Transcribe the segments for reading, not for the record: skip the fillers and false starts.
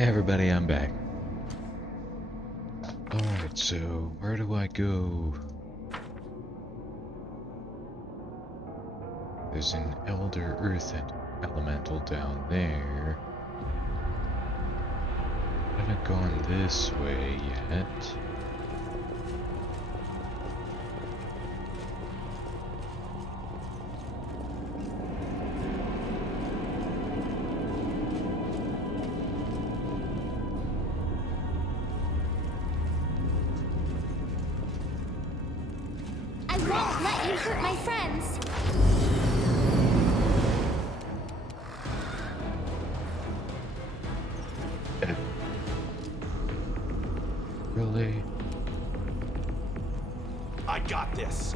Hey everybody, I'm back. Alright, so where do I go? There's an Elder Earthen Elemental down there. Haven't gone this way yet. I won't let you hurt my friends. Really? I got this.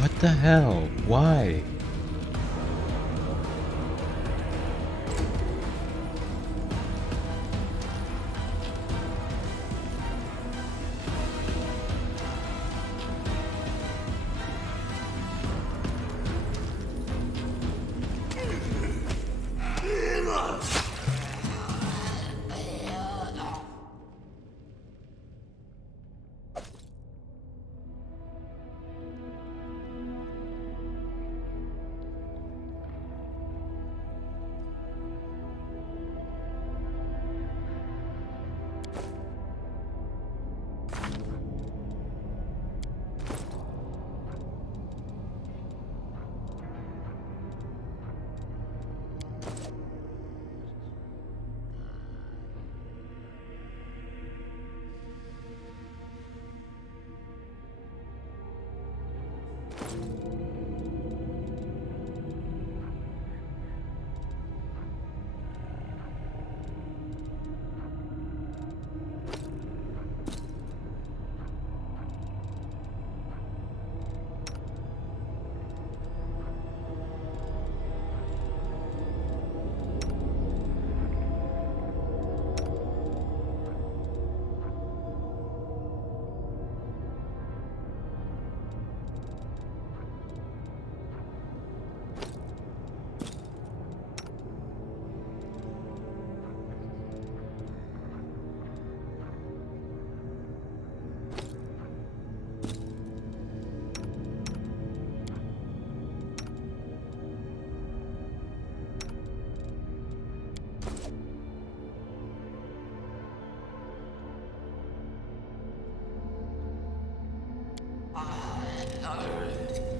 What the hell? Why?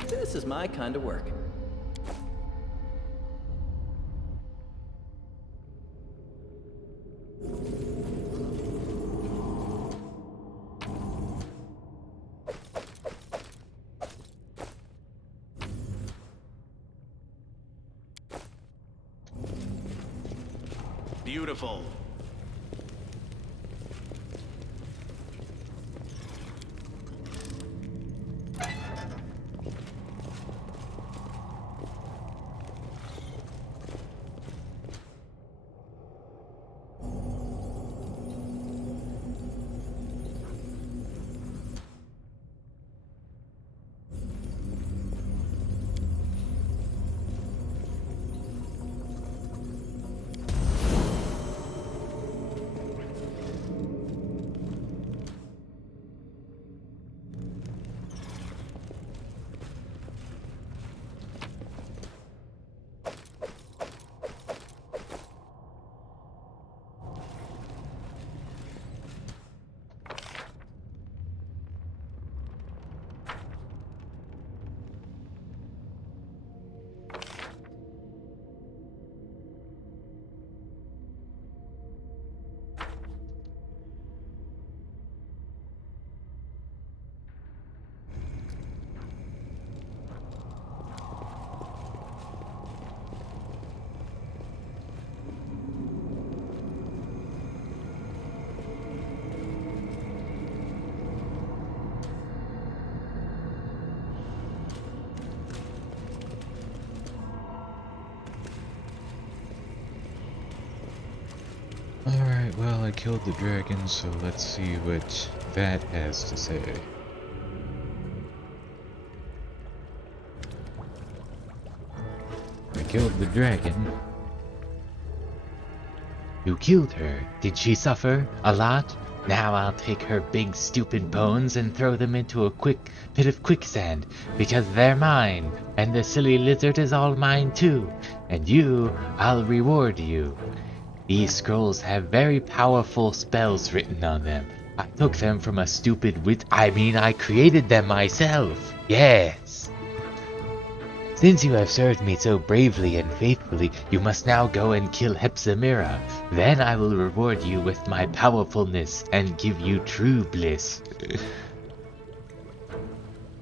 This is my kind of work. Beautiful. Alright, well, I killed the dragon, so let's see what that has to say. I killed the dragon. You killed her. Did she suffer a lot? Now I'll take her big stupid bones and throw them into a pit of quicksand, because they're mine, and the silly lizard is all mine too. And you, I'll reward you. These scrolls have very powerful spells written on them. I took them from a stupid I created them myself. Yes. Since you have served me so bravely and faithfully, you must now go and kill Hepzamirah. Then I will reward you with my powerfulness and give you true bliss.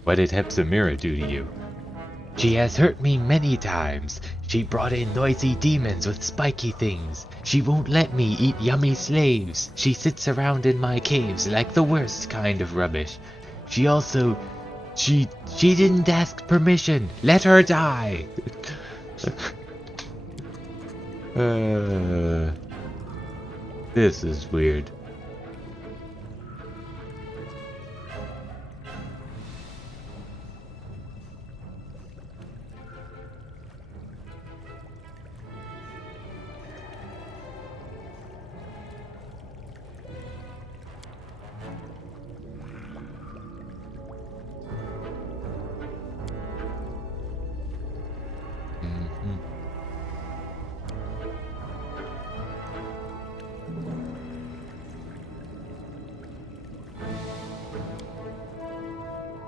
What did Hepzamirah do to you? She has hurt me many times. She brought in noisy demons with spiky things. She won't let me eat yummy slaves. She sits around in my caves like the worst kind of rubbish. She also... She didn't ask permission. Let her die. This is weird.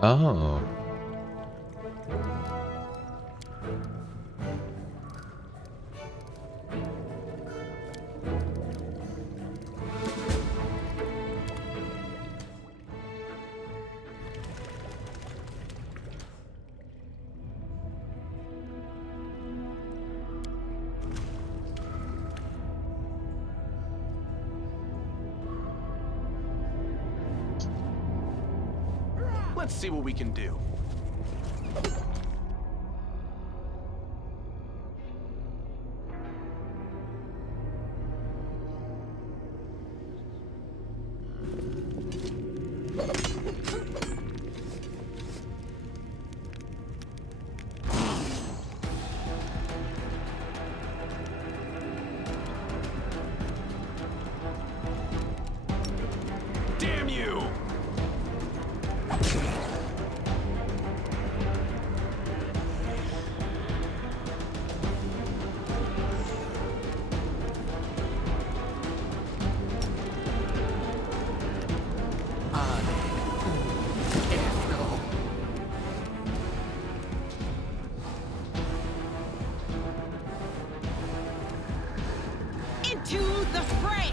Oh. Let's see what we can do. Damn you! Into the fray!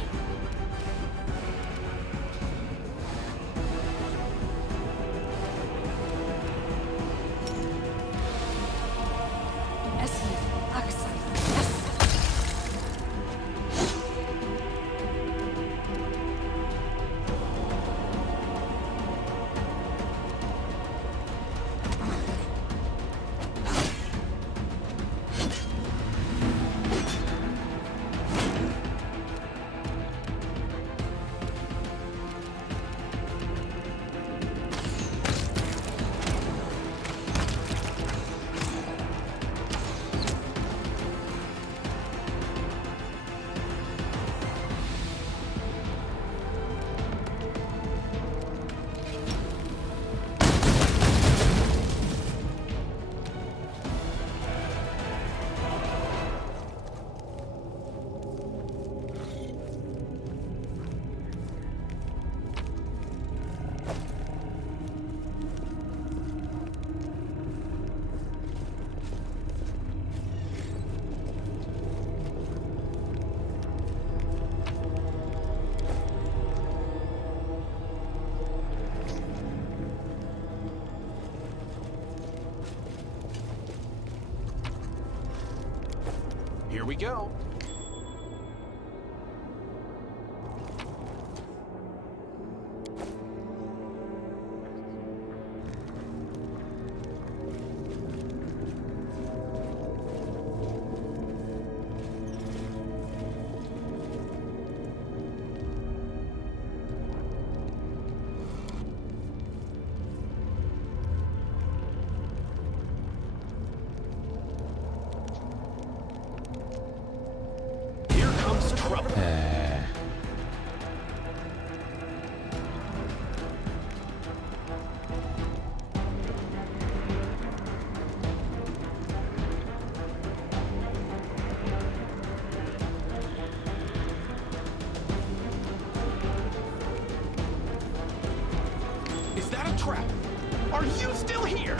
Here we go. trap! Are you still here?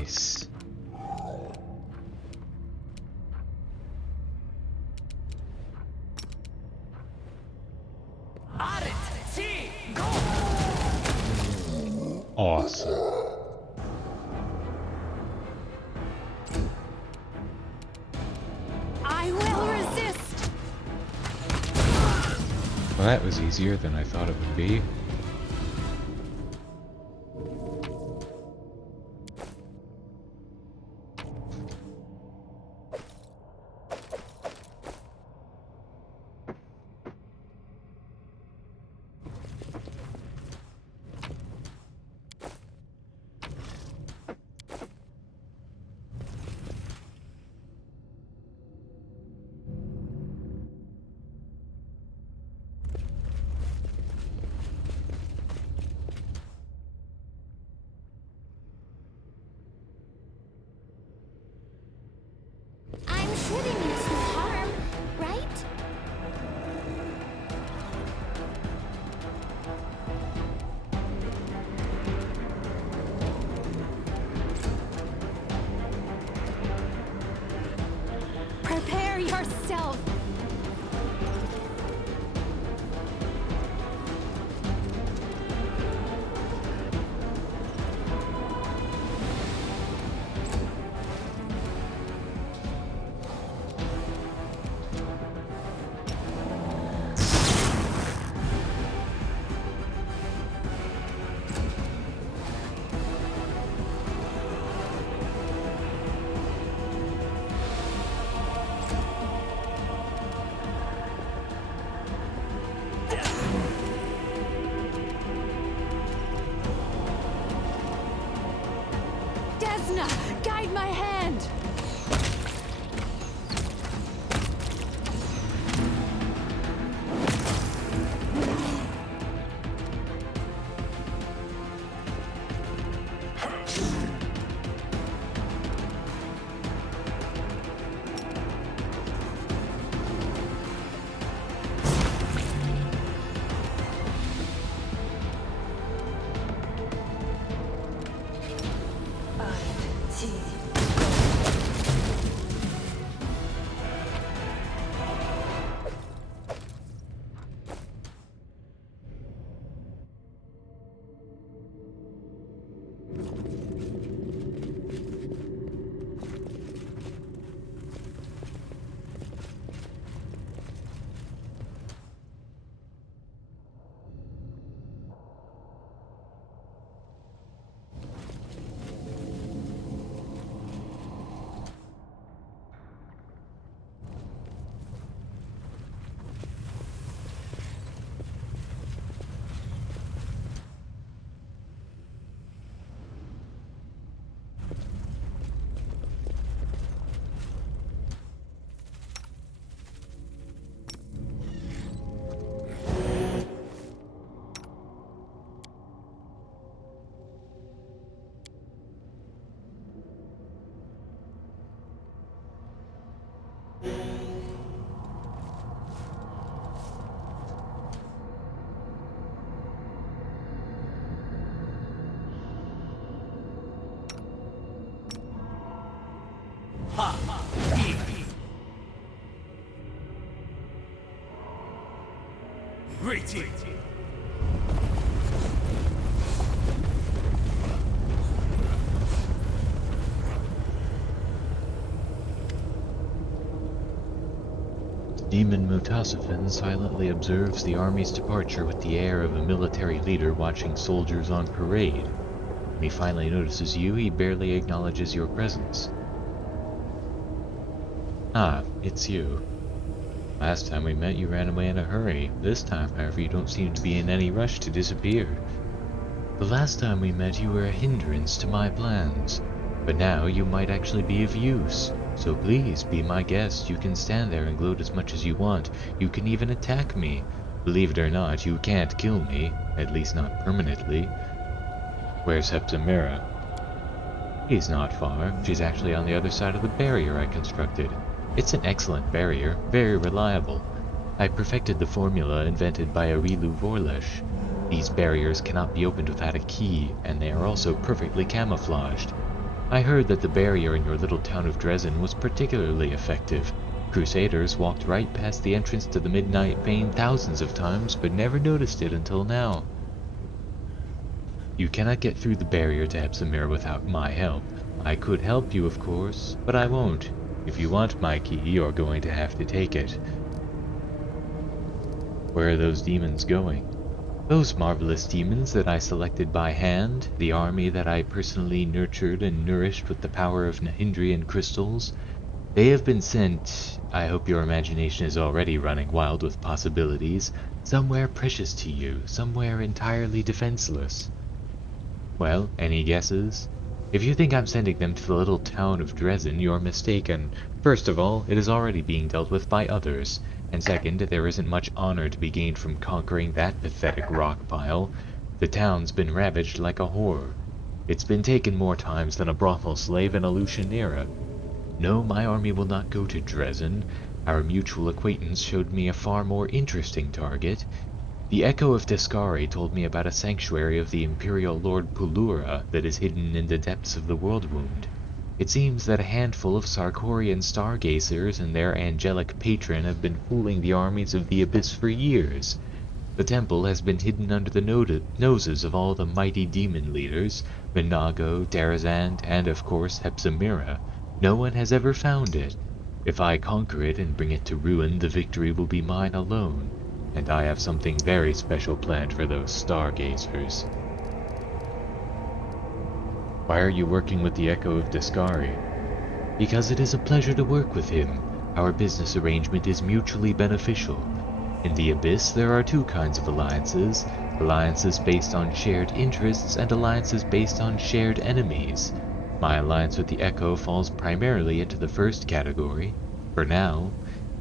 Nice. Awesome. I will resist. Well, that was easier than I thought it would be. I'm sure they mean us no harm, right? Prepare yourself. Desna, guide my hand. Demon Mutasafin silently observes the army's departure with the air of a military leader watching soldiers on parade. When he finally notices you, he barely acknowledges your presence. Ah, it's you. Last time we met, you ran away in a hurry. This time, however, you don't seem to be in any rush to disappear. The last time we met, you were a hindrance to my plans. But now, you might actually be of use. So please, be my guest. You can stand there and gloat as much as you want. You can even attack me. Believe it or not, you can't kill me. At least not permanently. Where's Hepzamirah? She's not far. She's actually on the other side of the barrier I constructed. It's an excellent barrier, very reliable. I perfected the formula invented by Arilu Vorlesh. These barriers cannot be opened without a key, and they are also perfectly camouflaged. I heard that the barrier in your little town of Dresden was particularly effective. Crusaders walked right past the entrance to the Midnight Vein thousands of times, but never noticed it until now. You cannot get through the barrier to Hepzamirah without my help. I could help you, of course, but I won't. If you want my key, you're going to have to take it. Where are those demons going? Those marvelous demons that I selected by hand, the army that I personally nurtured and nourished with the power of Nahindrian crystals, they have been sent, I hope your imagination is already running wild with possibilities, somewhere precious to you, somewhere entirely defenseless. Well, any guesses? If you think I'm sending them to the little town of Dresden, you're mistaken. First of all, it is already being dealt with by others. And second, there isn't much honor to be gained from conquering that pathetic rock pile. The town's been ravaged like a whore. It's been taken more times than a brothel slave in a Lucian era. No, my army will not go to Dresden. Our mutual acquaintance showed me a far more interesting target. The Echo of Descari told me about a sanctuary of the Imperial Lord Pulura that is hidden in the depths of the World Wound. It seems that a handful of Sarkorian stargazers and their angelic patron have been fooling the armies of the Abyss for years. The temple has been hidden under the noses of all the mighty demon leaders, Minago, Darazand, and of course Hepzamirah. No one has ever found it. If I conquer it and bring it to ruin, the victory will be mine alone. And I have something very special planned for those stargazers. Why are you working with the Echo of Descari? Because it is a pleasure to work with him. Our business arrangement is mutually beneficial. In the Abyss, there are two kinds of alliances. Alliances based on shared interests and alliances based on shared enemies. My alliance with the Echo falls primarily into the first category. For now,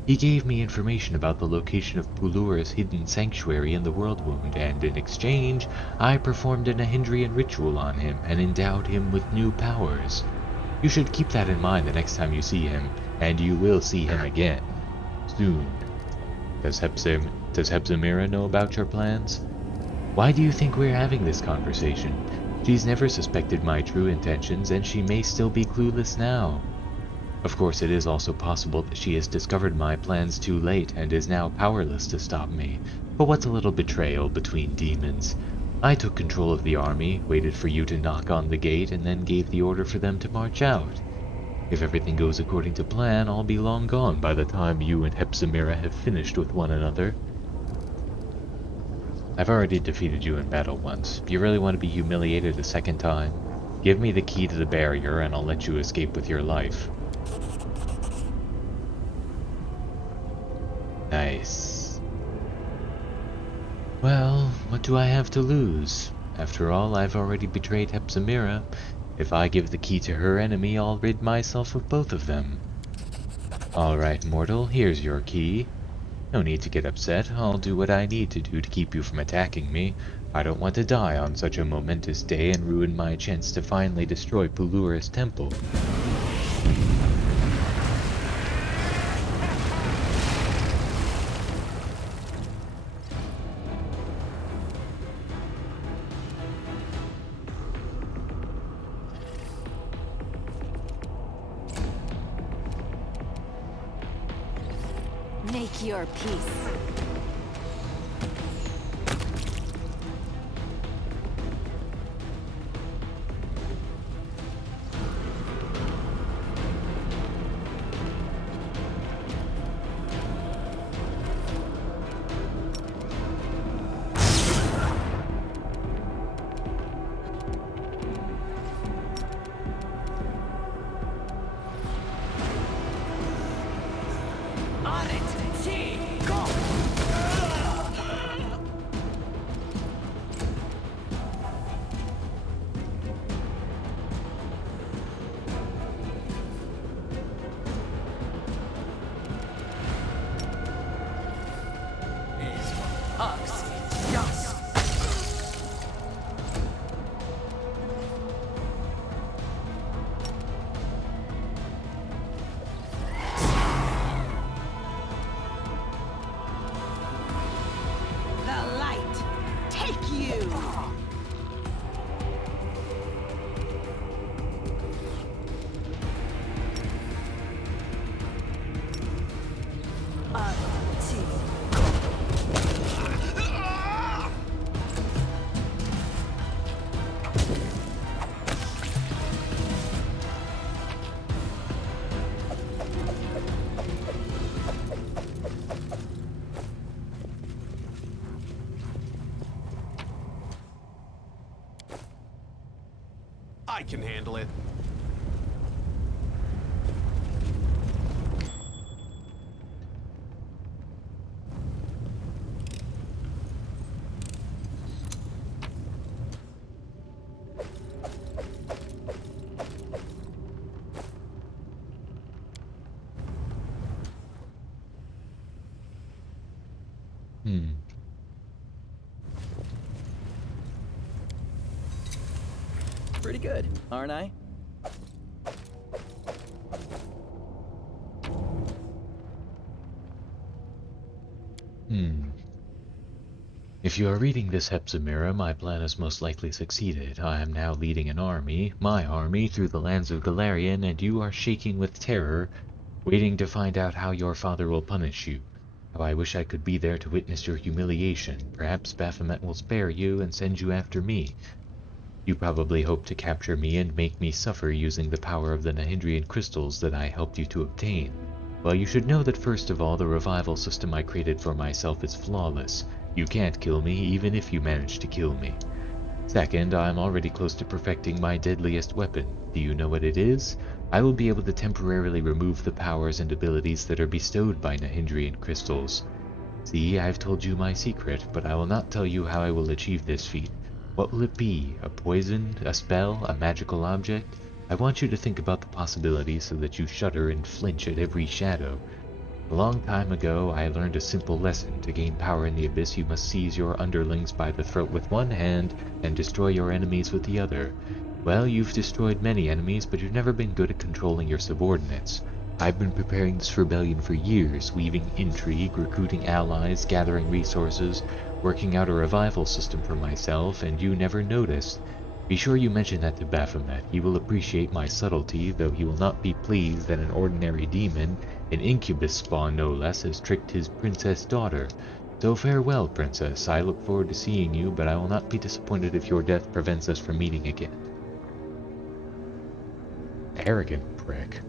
he gave me information about the location of Pulura's hidden sanctuary in the World Wound, and in exchange, I performed a Nahindrian ritual on him and endowed him with new powers. You should keep that in mind the next time you see him, and you will see him again. Soon. Does Hepzamirah know about your plans? Why do you think we're having this conversation? She's never suspected my true intentions, and she may still be clueless now. Of course, it is also possible that she has discovered my plans too late and is now powerless to stop me. But what's a little betrayal between demons? I took control of the army, waited for you to knock on the gate, and then gave the order for them to march out. If everything goes according to plan, I'll be long gone by the time you and Hepzamirah have finished with one another. I've already defeated you in battle once. Do you really want to be humiliated a second time? Give me the key to the barrier and I'll let you escape with your life. Nice. Well, what do I have to lose? After all, I've already betrayed Hepzamirah. If I give the key to her enemy, I'll rid myself of both of them. Alright, mortal, here's your key. No need to get upset. I'll do what I need to do to keep you from attacking me. I don't want to die on such a momentous day and ruin my chance to finally destroy Pulura's temple. Make your peace. On it! See! Go! can handle it. Pretty good, aren't I? If you are reading this, Hepzamirah, my plan has most likely succeeded. I am now leading an army, my army, through the lands of Golarion, and you are shaking with terror, waiting to find out how your father will punish you. How I wish I could be there to witness your humiliation. Perhaps Baphomet will spare you and send you after me. You probably hope to capture me and make me suffer using the power of the Nahindrian crystals that I helped you to obtain. Well, you should know that first of all, the revival system I created for myself is flawless. You can't kill me, even if you manage to kill me. Second, I'm already close to perfecting my deadliest weapon. Do you know what it is? I will be able to temporarily remove the powers and abilities that are bestowed by Nahindrian crystals. See, I've told you my secret, but I will not tell you how I will achieve this feat. What will it be? A poison? A spell? A magical object? I want you to think about the possibilities so that you shudder and flinch at every shadow. A long time ago, I learned a simple lesson. To gain power in the abyss, you must seize your underlings by the throat with one hand and destroy your enemies with the other. Well, you've destroyed many enemies, but you've never been good at controlling your subordinates. I've been preparing this rebellion for years, weaving intrigue, recruiting allies, gathering resources, working out a revival system for myself, and you never noticed. Be sure you mention that to Baphomet. He will appreciate my subtlety, though he will not be pleased that an ordinary demon, an incubus spawn no less, has tricked his princess daughter. So farewell, princess. I look forward to seeing you, but I will not be disappointed if your death prevents us from meeting again. Arrogant prick.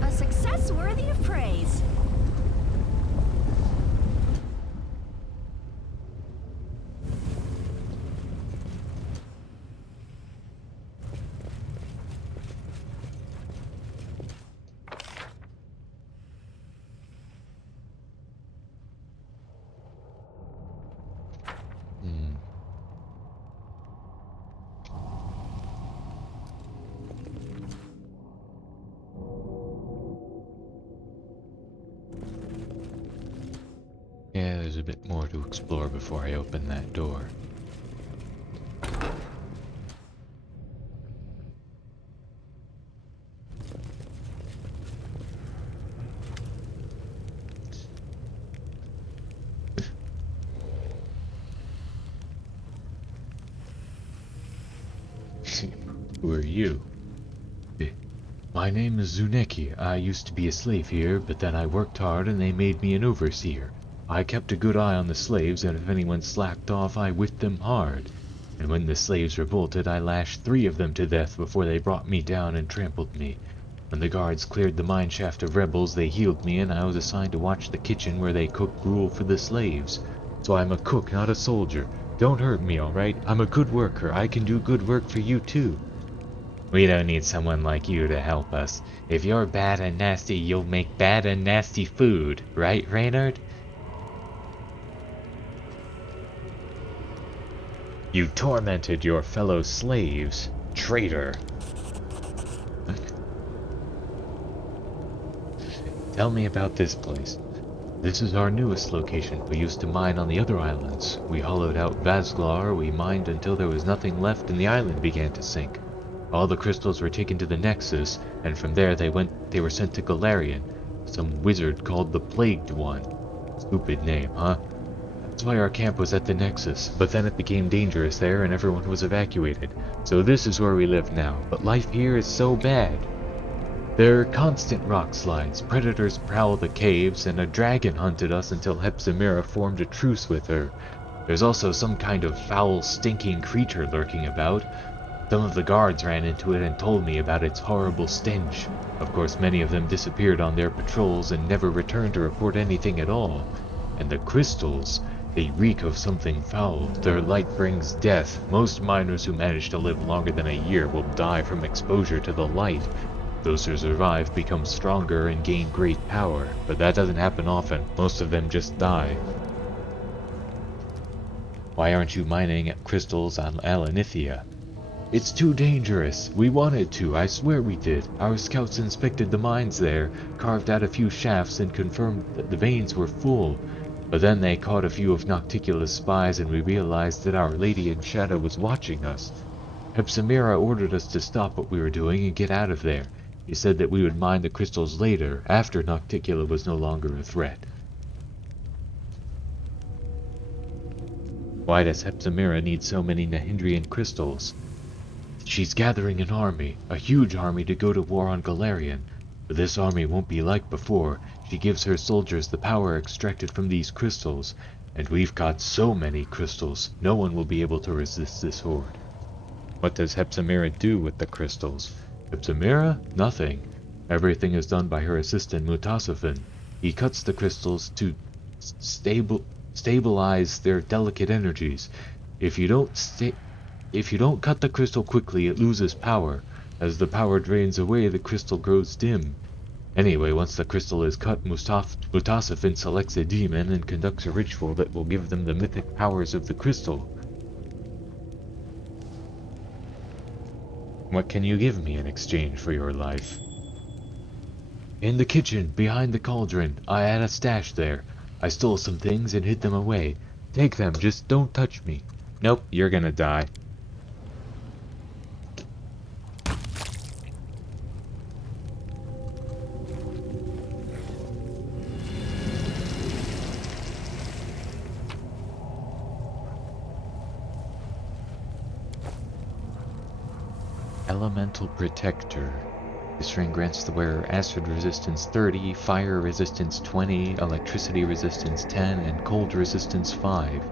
A success worthy of praise. Yeah, there's a bit more to explore before I open that door. Who are you? My name is Zuneki. I used to be a slave here, but then I worked hard and they made me an overseer. I kept a good eye on the slaves, and if anyone slacked off, I whipped them hard. And when the slaves revolted, I lashed 3 of them to death before they brought me down and trampled me. When the guards cleared the mineshaft of rebels, they healed me, and I was assigned to watch the kitchen where they cooked gruel for the slaves. So I'm a cook, not a soldier. Don't hurt me, alright? I'm a good worker. I can do good work for you, too. We don't need someone like you to help us. If you're bad and nasty, you'll make bad and nasty food. Right, Reynard? You tormented your fellow slaves, traitor. Tell me about this place. This is our newest location. We used to mine on the other islands. We hollowed out Vazglar, we mined until there was nothing left and the island began to sink. All the crystals were taken to the Nexus, and from there they were sent to Golarion, some wizard called the Plagued One. Stupid name, huh? That's why our camp was at the Nexus, but then it became dangerous there and everyone was evacuated. So this is where we live now, but life here is so bad. There are constant rock slides, predators prowl the caves, and a dragon hunted us until Hepzamirah formed a truce with her. There's also some kind of foul, stinking creature lurking about. Some of the guards ran into it and told me about its horrible stench. Of course, many of them disappeared on their patrols and never returned to report anything at all. And the crystals, they reek of something foul. Their light brings death. Most miners who manage to live longer than a year will die from exposure to the light. Those who survive become stronger and gain great power, but that doesn't happen often. Most of them just die. Why aren't you mining crystals on Alanithia? It's too dangerous. We wanted to, I swear we did. Our scouts inspected the mines there, carved out a few shafts and confirmed that the veins were full. But then they caught a few of Nocticula's spies and we realized that Our Lady in Shadow was watching us. Hepzamirah ordered us to stop what we were doing and get out of there. He said that we would mine the crystals later, after Nocticula was no longer a threat. Why does Hepzamirah need so many Nahindrian crystals? She's gathering an army, a huge army to go to war on Golarion. But this army won't be like before. She gives her soldiers the power extracted from these crystals. And we've got so many crystals, no one will be able to resist this horde. What does Hepzamirah do with the crystals? Hepzamirah? Nothing. Everything is done by her assistant Mutasafin. He cuts the crystals to stabilize their delicate energies. If you don't cut the crystal quickly, it loses power. As the power drains away, the crystal grows dim. Anyway, once the crystal is cut, Mutasafin selects a demon and conducts a ritual that will give them the mythic powers of the crystal. What can you give me in exchange for your life? In the kitchen, behind the cauldron. I had a stash there. I stole some things and hid them away. Take them, just don't touch me. Nope, you're gonna die. Elemental Protector. This ring grants the wearer acid resistance 30, fire resistance 20, electricity resistance 10, and cold resistance 5.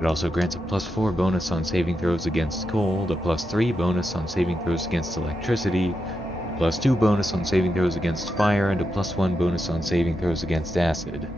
It also grants a +4 bonus on saving throws against cold, a +3 bonus on saving throws against electricity, a +2 bonus on saving throws against fire, and a +1 bonus on saving throws against acid.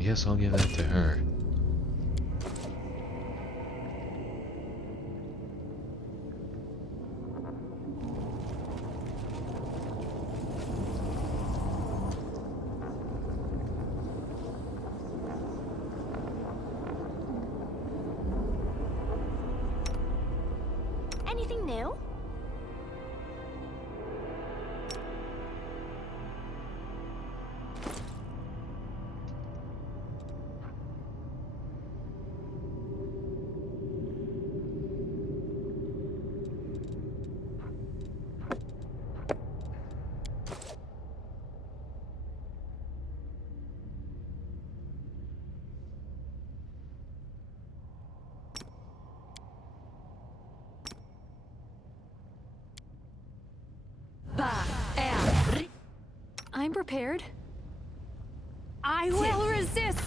Yes, I'll give that to her. Anything new? I'm prepared. I will resist!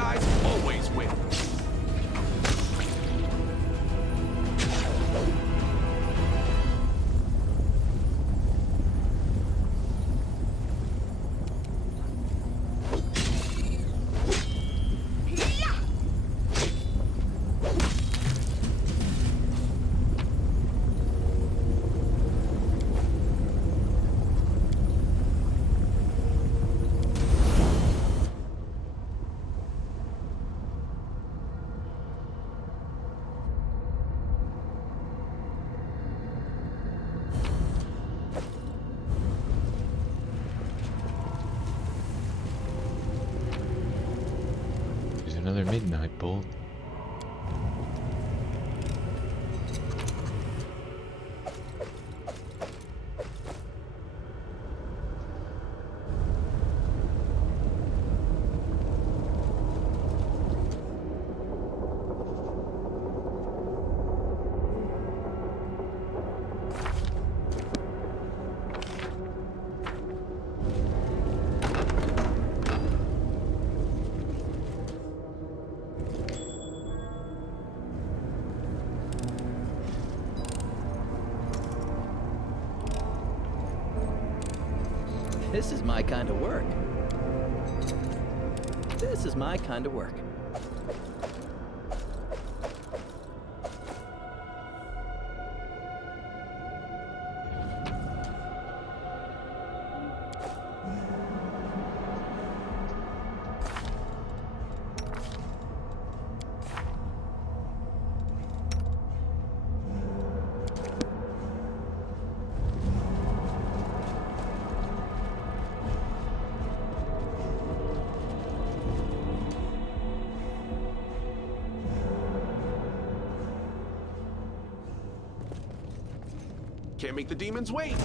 guys always win. There's another midnight bolt. This is my kind of work. This is my kind of work. Can't make the demons wait.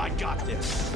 I got this.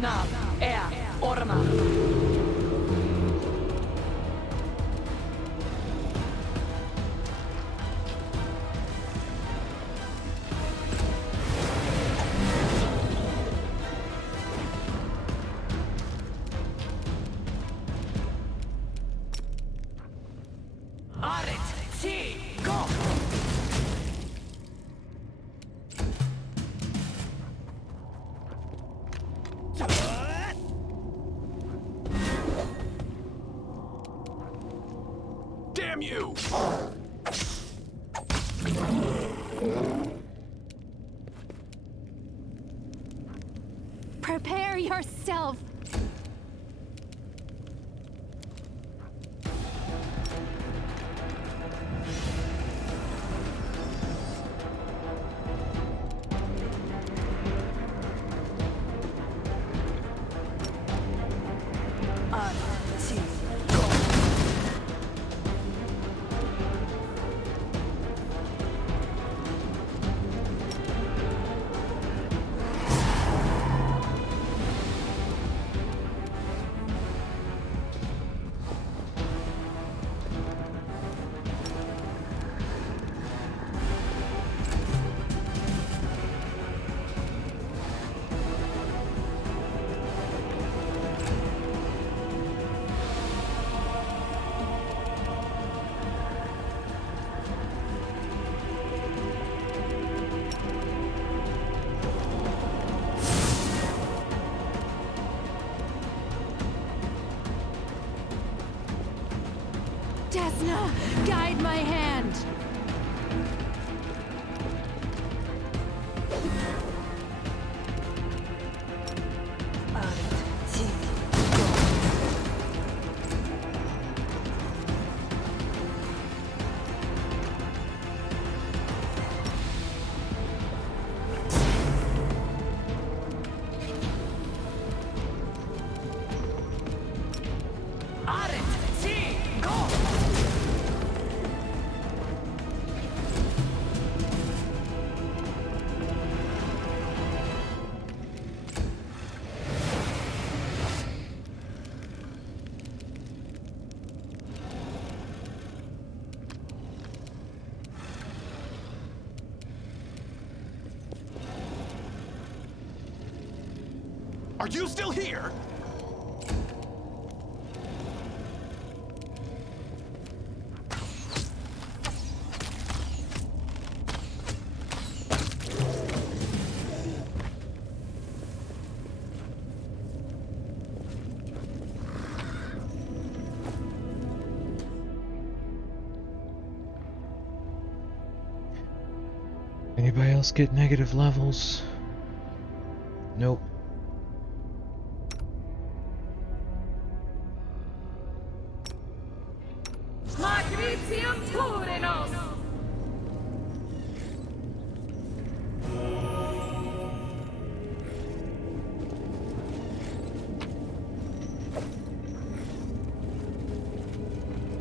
Nav, Orma. Arit, T, go! Damn you! Prepare yourself. Desna, guide my hand. Are you still here? Anybody else get negative levels? Nope. Magritium Turinos!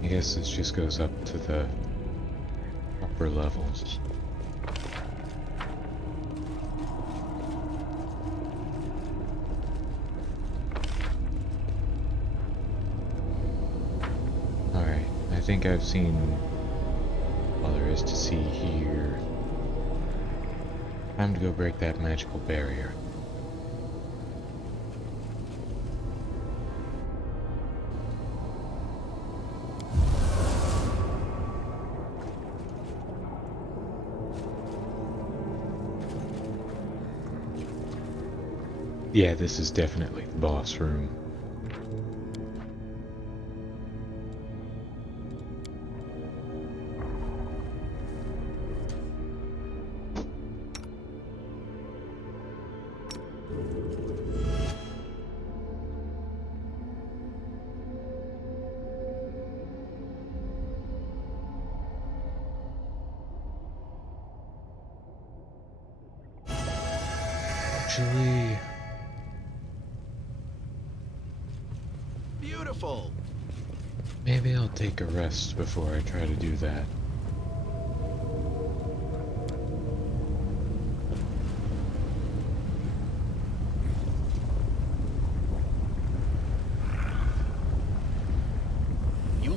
I guess this just goes up to the upper levels. Alright, I think I've seen all there is to see here. Time to go break that magical barrier. Yeah, this is definitely the boss room. Actually, Beautiful. maybe I'll take a rest before I try to do that.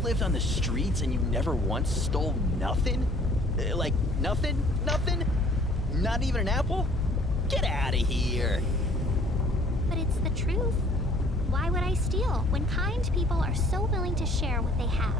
lived on the streets and you never once stole nothing? Like, nothing? Nothing? Not even an apple? Get out of here! But it's the truth. Why would I steal when kind people are so willing to share what they have?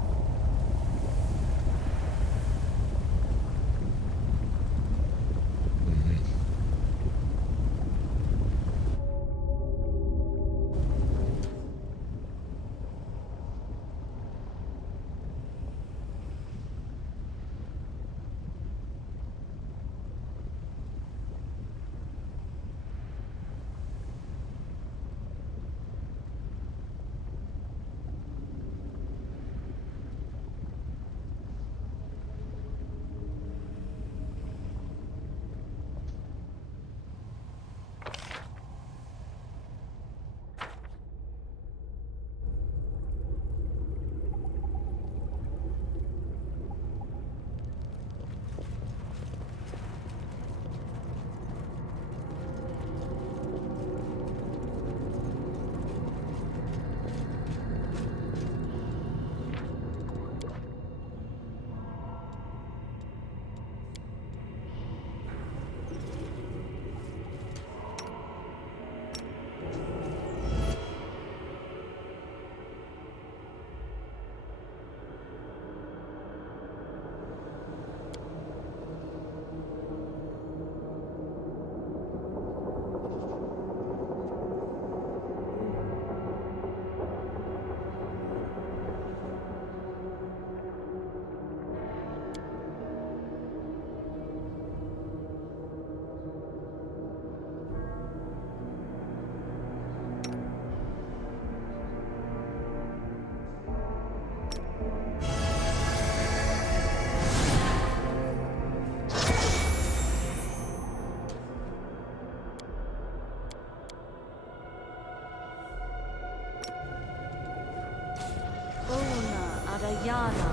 Yana.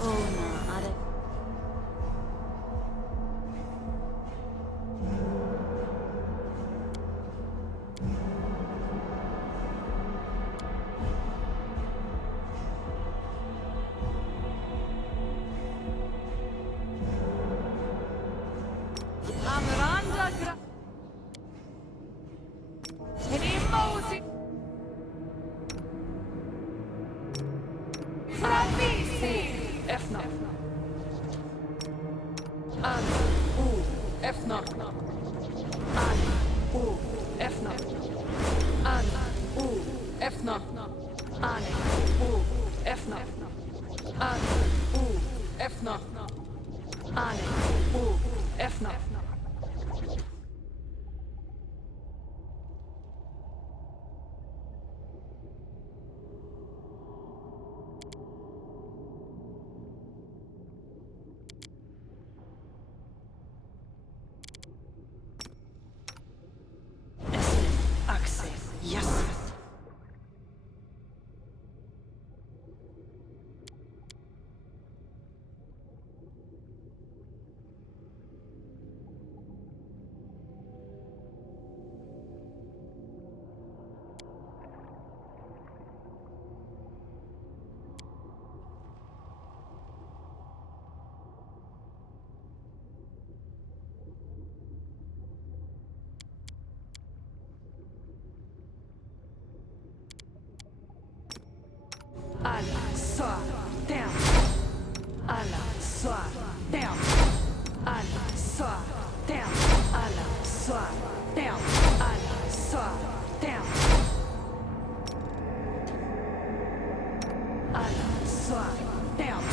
Ona Ara. Amranda Gra. Enimosi. Fravisi. Efna. An. U. Efna. An. U. Efna. An. U. Efna. An. U. Efna. An. U. Efna. An. U. Efna. Yes. Allah, soir, down. Allah, soir, down. Allah, soir, down. Allah, soir, down. Allah, soir, down. Allah, soir, down.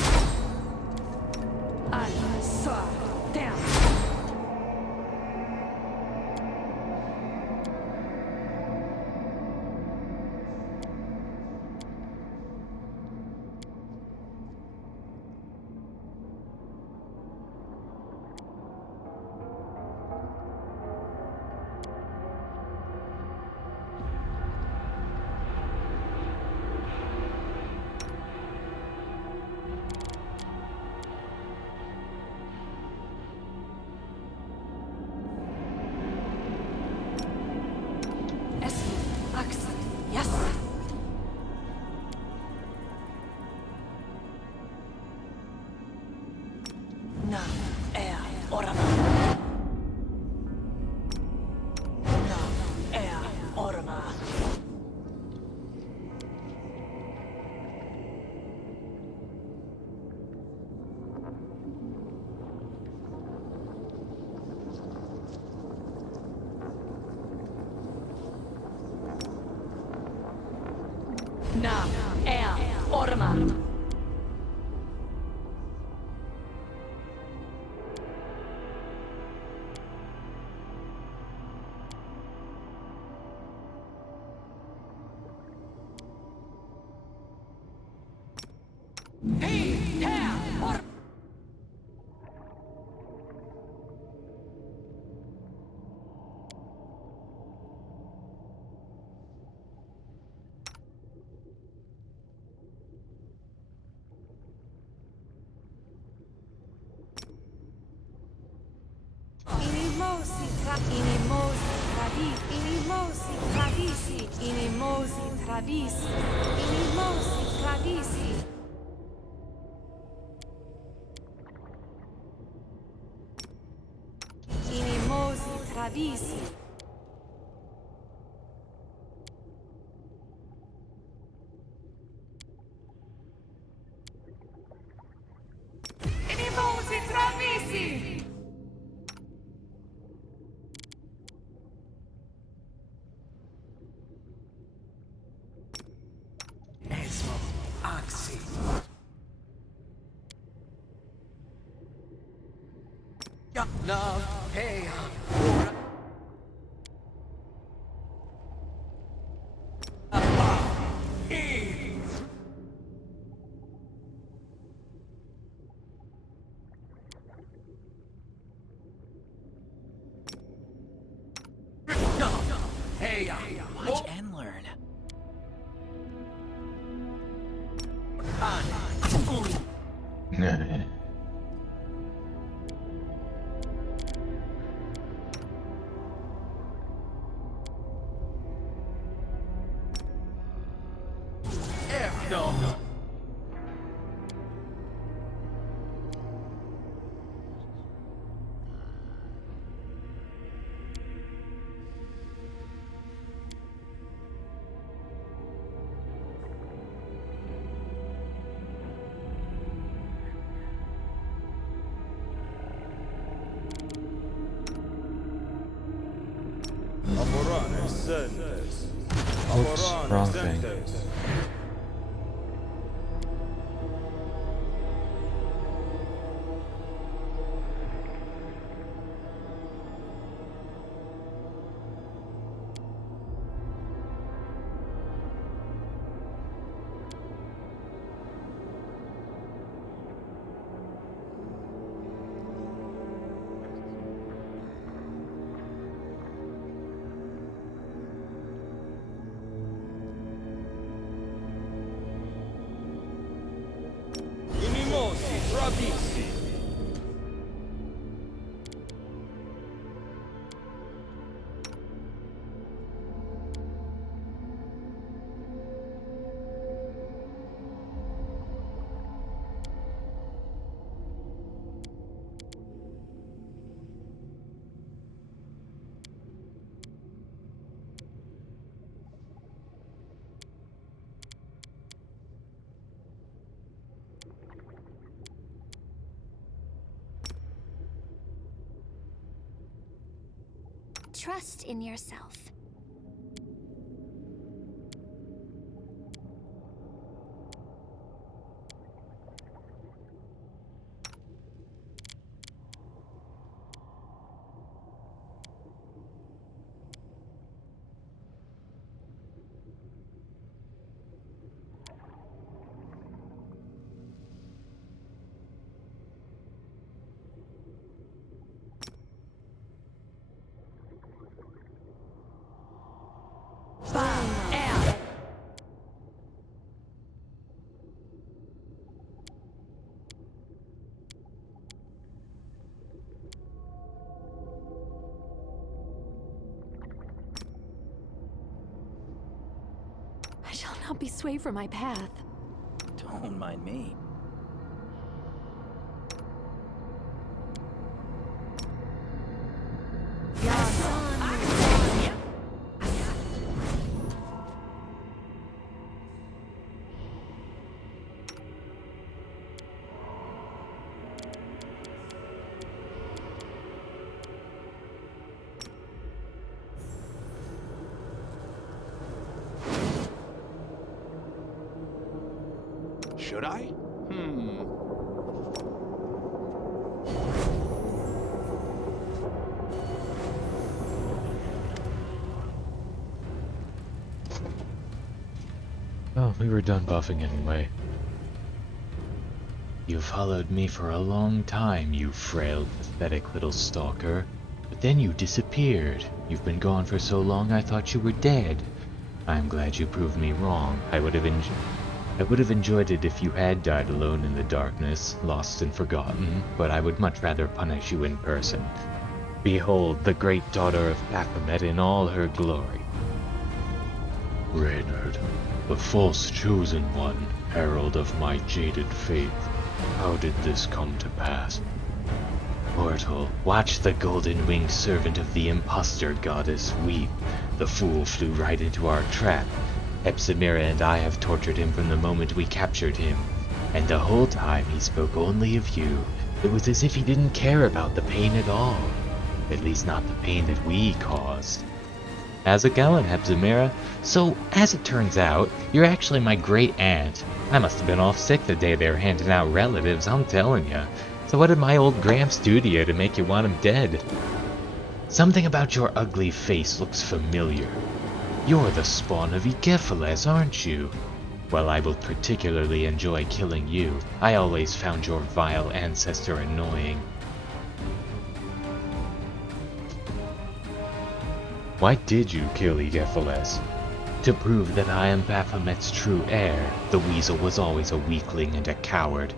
Allah, soir, down. Na, Orma. Travisi. Inimosi Travisi. Esmo, Oxy. Love, hey, hey, Watch and learn. no. Oops, wrong thing. Inimosi, Travisi. Trust in yourself. I shall not be swayed from my path. Don't mind me. Should I? Oh, we were done buffing anyway. You followed me for a long time, you frail, pathetic little stalker. But then you disappeared. You've been gone for so long I thought you were dead. I'm glad you proved me wrong. I would have enjoyed it if you had died alone in the darkness, lost and forgotten, but I would much rather punish you in person. Behold the great daughter of Baphomet in all her glory. Reynard, the false chosen one, herald of my jaded faith. How did this come to pass? Mortal, watch the golden-winged servant of the impostor goddess weep. The fool flew right into our trap. Hepzamirah and I have tortured him from the moment we captured him. And the whole time he spoke only of you. It was as if he didn't care about the pain at all. At least not the pain that we caused. How's it going, Hepzamirah? So, as it turns out, you're actually my great-aunt. I must have been off sick the day they were handing out relatives, I'm telling ya. So what did my old Gramps do to you to make you want him dead? Something about your ugly face looks familiar. You're the spawn of Igephiles, aren't you? Well, I will particularly enjoy killing you. I always found your vile ancestor annoying. Why did you kill Igephiles? To prove that I am Baphomet's true heir. The weasel was always a weakling and a coward.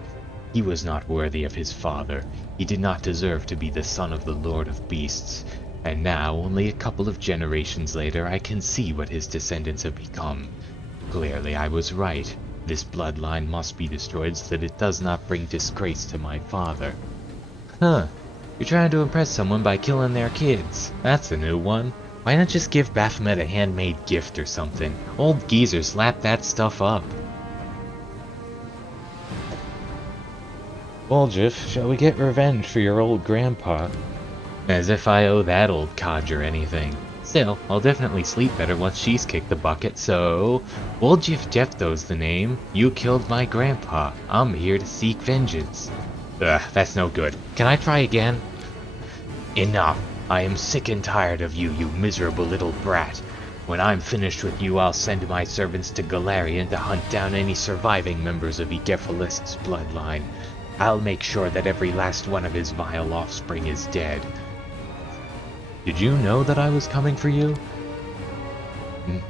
He was not worthy of his father. He did not deserve to be the son of the Lord of Beasts. And now, only a couple of generations later, I can see what his descendants have become. Clearly, I was right. This bloodline must be destroyed so that it does not bring disgrace to my father. Huh. You're trying to impress someone by killing their kids. That's a new one. Why not just give Baphomet a handmade gift or something? Old geezer slapped that stuff up. Well, Jiff, shall we get revenge for your old grandpa? As if I owe that old codger anything. Still, I'll definitely sleep better once she's kicked the bucket, so... Old Jiff Jefto's the name. You killed my grandpa. I'm here to seek vengeance. Ugh, that's no good. Can I try again? Enough. I am sick and tired of you, you miserable little brat. When I'm finished with you, I'll send my servants to Golarion to hunt down any surviving members of Igephiles' bloodline. I'll make sure that every last one of his vile offspring is dead. Did you know that I was coming for you?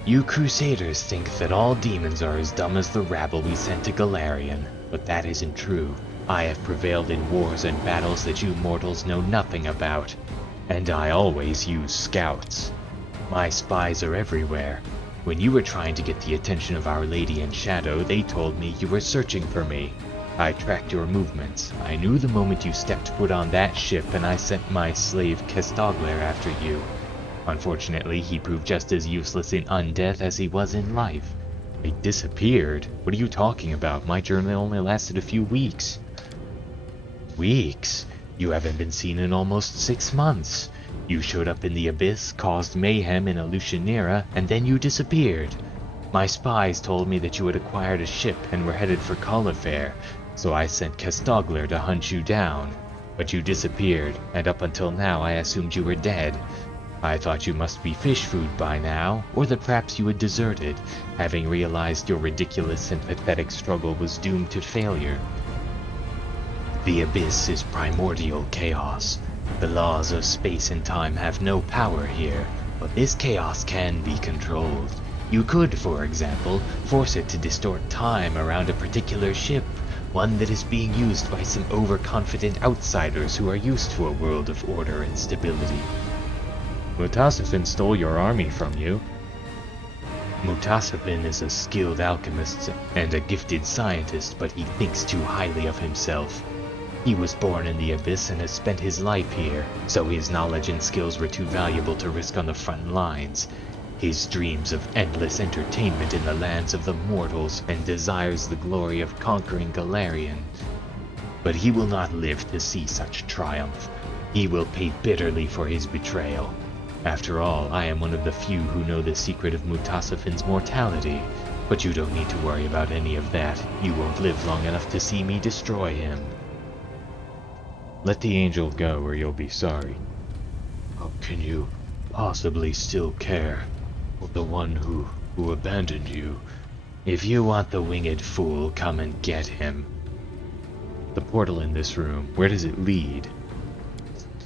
You Crusaders think that all demons are as dumb as the rabble we sent to Golarion, but that isn't true. I have prevailed in wars and battles that you mortals know nothing about. And I always use scouts. My spies are everywhere. When you were trying to get the attention of Our Lady in Shadow, they told me you were searching for me. I tracked your movements. I knew the moment you stepped foot on that ship, and I sent my slave Kestogler after you. Unfortunately, he proved just as useless in undeath as he was in life. He disappeared? What are you talking about? My journey only lasted a few weeks. Weeks? You haven't been seen in almost 6 months. You showed up in the Abyss, caused mayhem in Alushanira, and then you disappeared. My spies told me that you had acquired a ship and were headed for Colifair, so I sent Kestogler to hunt you down. But you disappeared, and up until now I assumed you were dead. I thought you must be fish food by now, or that perhaps you had deserted, having realized your ridiculous and pathetic struggle was doomed to failure. The Abyss is primordial chaos. The laws of space and time have no power here, but this chaos can be controlled. You could, for example, force it to distort time around a particular ship, one that is being used by some overconfident outsiders who are used to a world of order and stability. Mutasafin stole your army from you. Mutasafin is a skilled alchemist and a gifted scientist, but he thinks too highly of himself. He was born in the Abyss and has spent his life here, so his knowledge and skills were too valuable to risk on the front lines. His dreams of endless entertainment in the lands of the mortals and desires the glory of conquering Golarion. But he will not live to see such triumph. He will pay bitterly for his betrayal. After all, I am one of the few who know the secret of Mutasafin's mortality. But you don't need to worry about any of that. You won't live long enough to see me destroy him. Let the angel go or you'll be sorry. How can you possibly still care for the one who abandoned you? If you want the winged fool, come and get him. The portal in this room, where does it lead?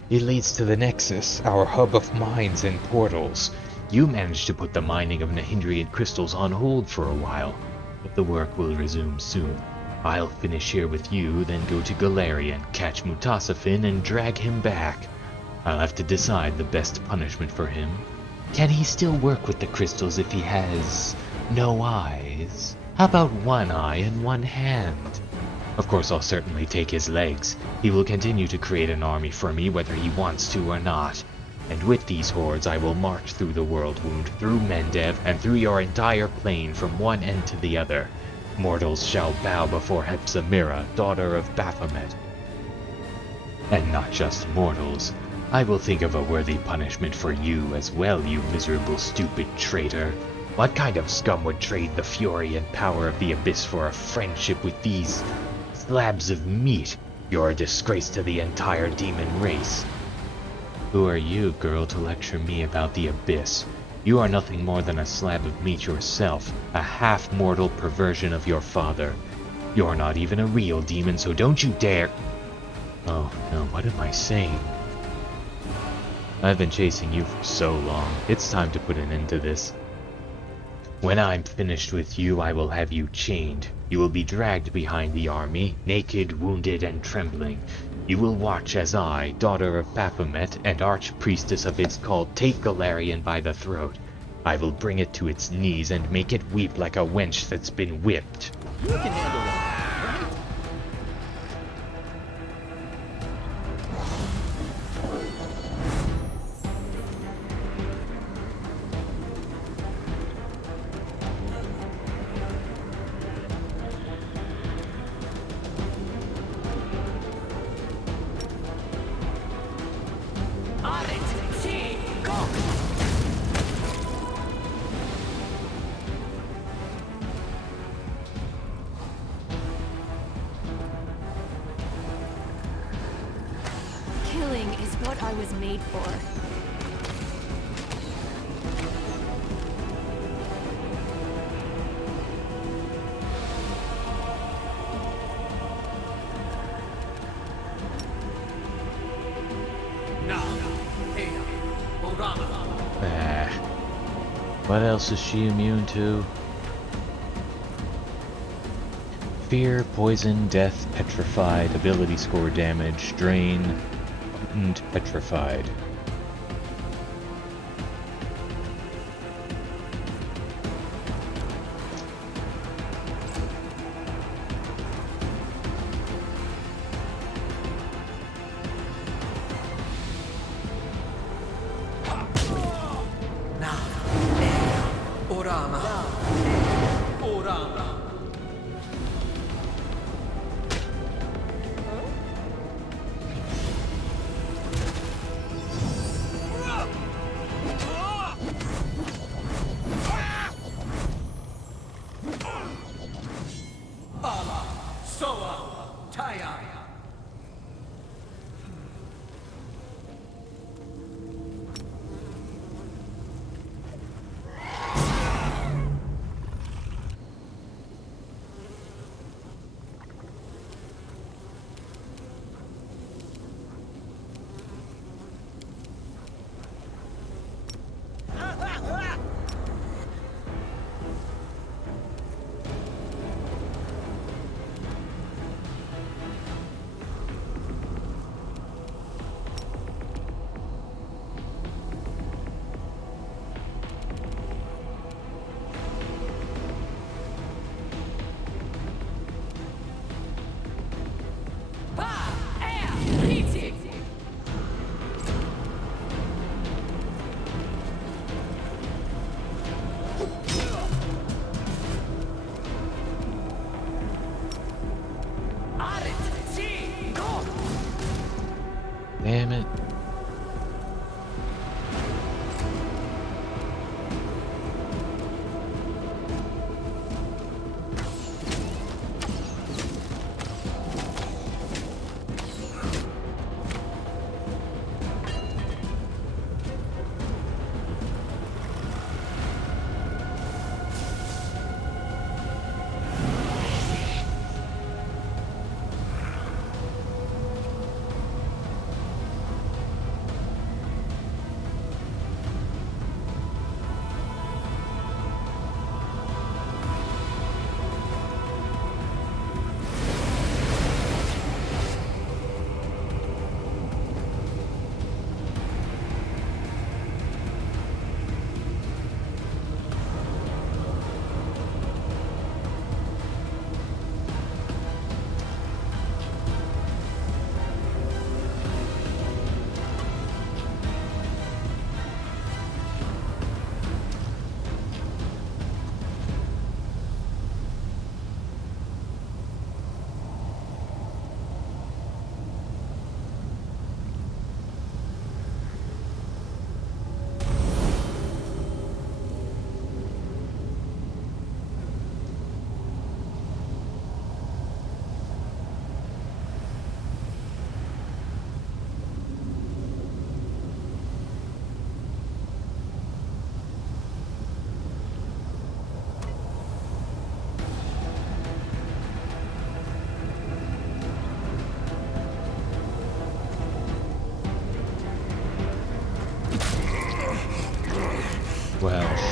It leads to the Nexus, our hub of mines and portals. You managed to put the mining of Nahindrian crystals on hold for a while, but the work will resume soon. I'll finish here with you, then go to Golarion, catch Mutasafin, and drag him back. I'll have to decide the best punishment for him. Can he still work with the crystals if he has no eyes? How about one eye and one hand? Of course, I'll certainly take his legs. He will continue to create an army for me whether he wants to or not. And with these hordes, I will march through the world wound, through Mendev, and through your entire plane from one end to the other. Mortals shall bow before Hepzamirah, daughter of Baphomet. And not just mortals. I will think of a worthy punishment for you as well, you miserable, stupid traitor. What kind of scum would trade the fury and power of the Abyss for a friendship with these slabs of meat? You're a disgrace to the entire demon race. Who are you, girl, to lecture me about the Abyss? You are nothing more than a slab of meat yourself, a half-mortal perversion of your father. You're not even a real demon, so don't you dare— Oh no, what am I saying? I've been chasing you for so long. It's time to put an end to this. When I'm finished with you, I will have you chained. You will be dragged behind the army, naked, wounded, and trembling. You will watch as I, daughter of Baphomet and arch-priestess of its cult, take Golarion by the throat. I will bring it to its knees and make it weep like a wench that's been whipped. You can handle that, right? Killing is what I was made for. What else is she immune to? Fear, poison, death, petrified, ability score damage, drain, potent, petrified.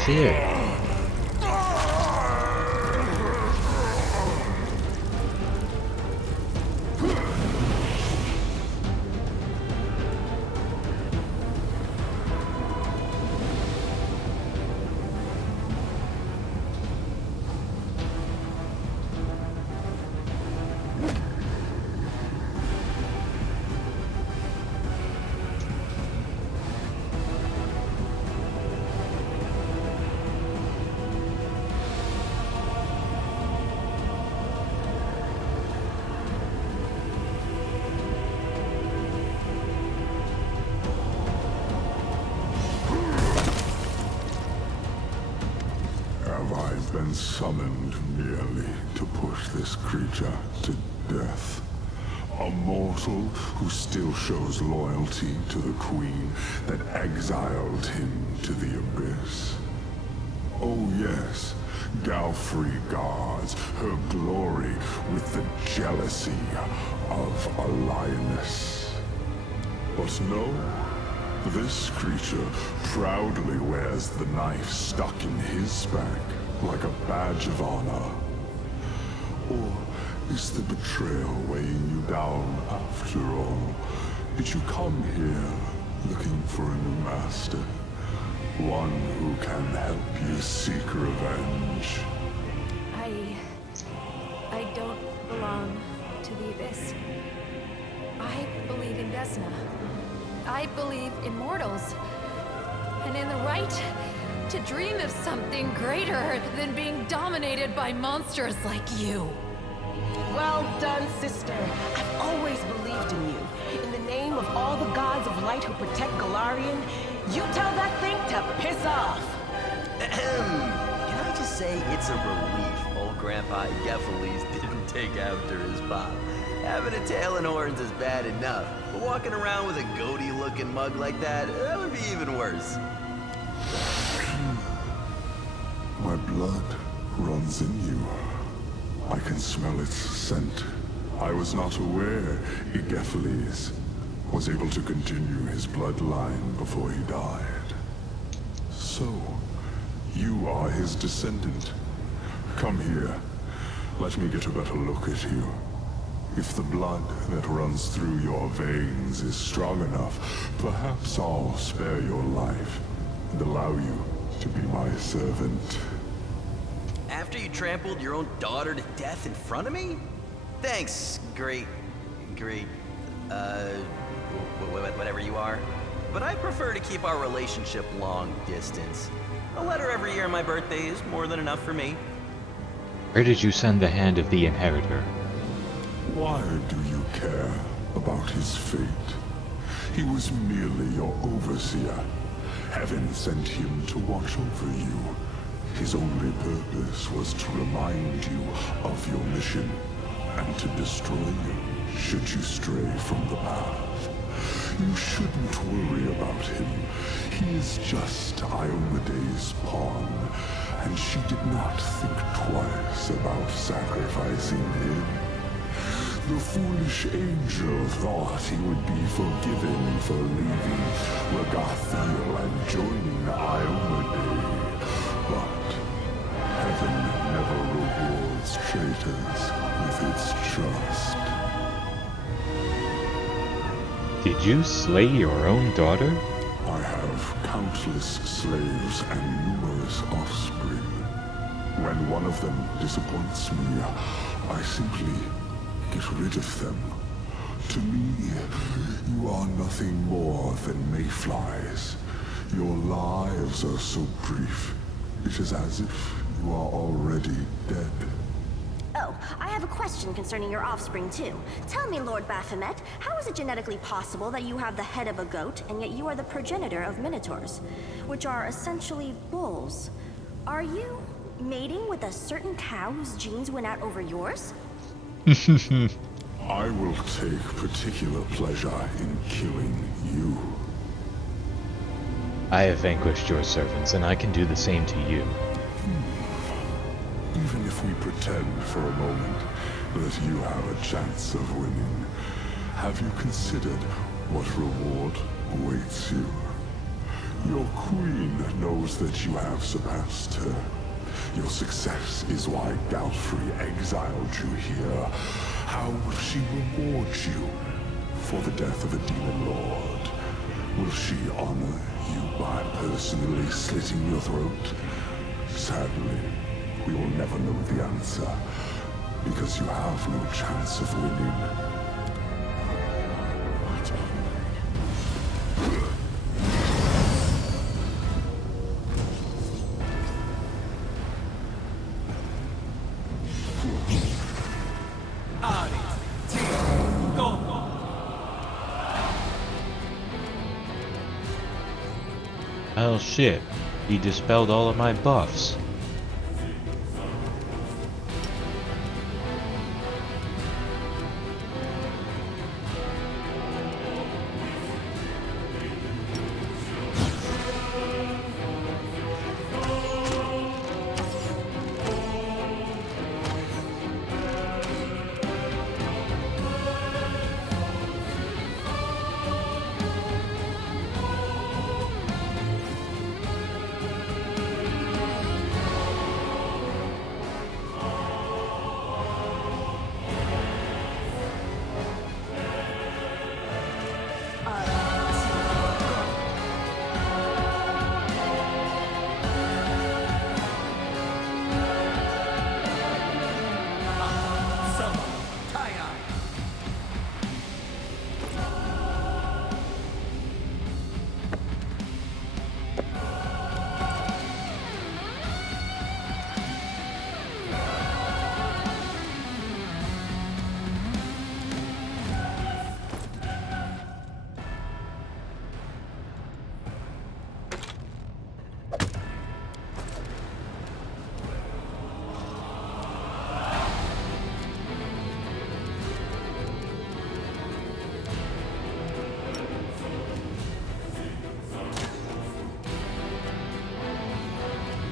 fear. Have I been summoned merely to push this creature to death? A mortal who still shows loyalty to the queen that exiled him to the abyss? Oh yes, Galfrey guards her glory with the jealousy of a lioness. But no, this creature proudly wears the knife stuck in his back like a badge of honor. Or is the betrayal weighing you down after all? Did you come here looking for a new master? One who can help you seek revenge? I don't belong to the Abyss. I believe in Desna. I believe in mortals. And in the right to dream of something greater than being dominated by monsters like you. Well done, sister. I've always believed in you. In the name of all the gods of light who protect Golarion, you tell that thing to piss off. Can I just say it's a relief old Grandpa Geffeles didn't take after his pop. Having a tail and horns is bad enough, but walking around with a goatee-looking mug like that would be even worse. My blood runs in you. I can smell its scent. I was not aware Igephiles was able to continue his bloodline before he died. So, you are his descendant. Come here. Let me get a better look at you. If the blood that runs through your veins is strong enough, perhaps I'll spare your life and allow you to be my servant. After you trampled your own daughter to death in front of me? Thanks, great, whatever you are. But I prefer to keep our relationship long distance. A letter every year on my birthday is more than enough for me. Where did you send the hand of the inheritor? Why do you care about his fate? He was merely your overseer. Heaven sent him to watch over you. His only purpose was to remind you of your mission and to destroy you should you stray from the path. You shouldn't worry about him. He is just Iomede's pawn, and she did not think twice about sacrificing him. The foolish angel thought he would be forgiven for leaving Regathiel and joining Iomede. But heaven never rewards traitors with its trust. Did you slay your own daughter? I have countless slaves and numerous offspring. When one of them disappoints me, I simply get rid of them. To me, you are nothing more than mayflies. Your lives are so brief, it is as if you are already dead. Oh, I have a question concerning your offspring, too. Tell me, Lord Baphomet, how is it genetically possible that you have the head of a goat, and yet you are the progenitor of minotaurs, which are essentially bulls? Are you mating with a certain cow whose genes went out over yours? I will take particular pleasure in killing you. I have vanquished your servants, and I can do the same to you. Even if we pretend for a moment that you have a chance of winning, have you considered what reward awaits you? Your queen knows that you have surpassed her. Your success is why Galfrey exiled you here. How will she reward you for the death of a demon lord? Will she honor you by personally slitting your throat? Sadly, we will never know the answer, because you have no chance of winning. Watch and Oh shit, he dispelled all of my buffs.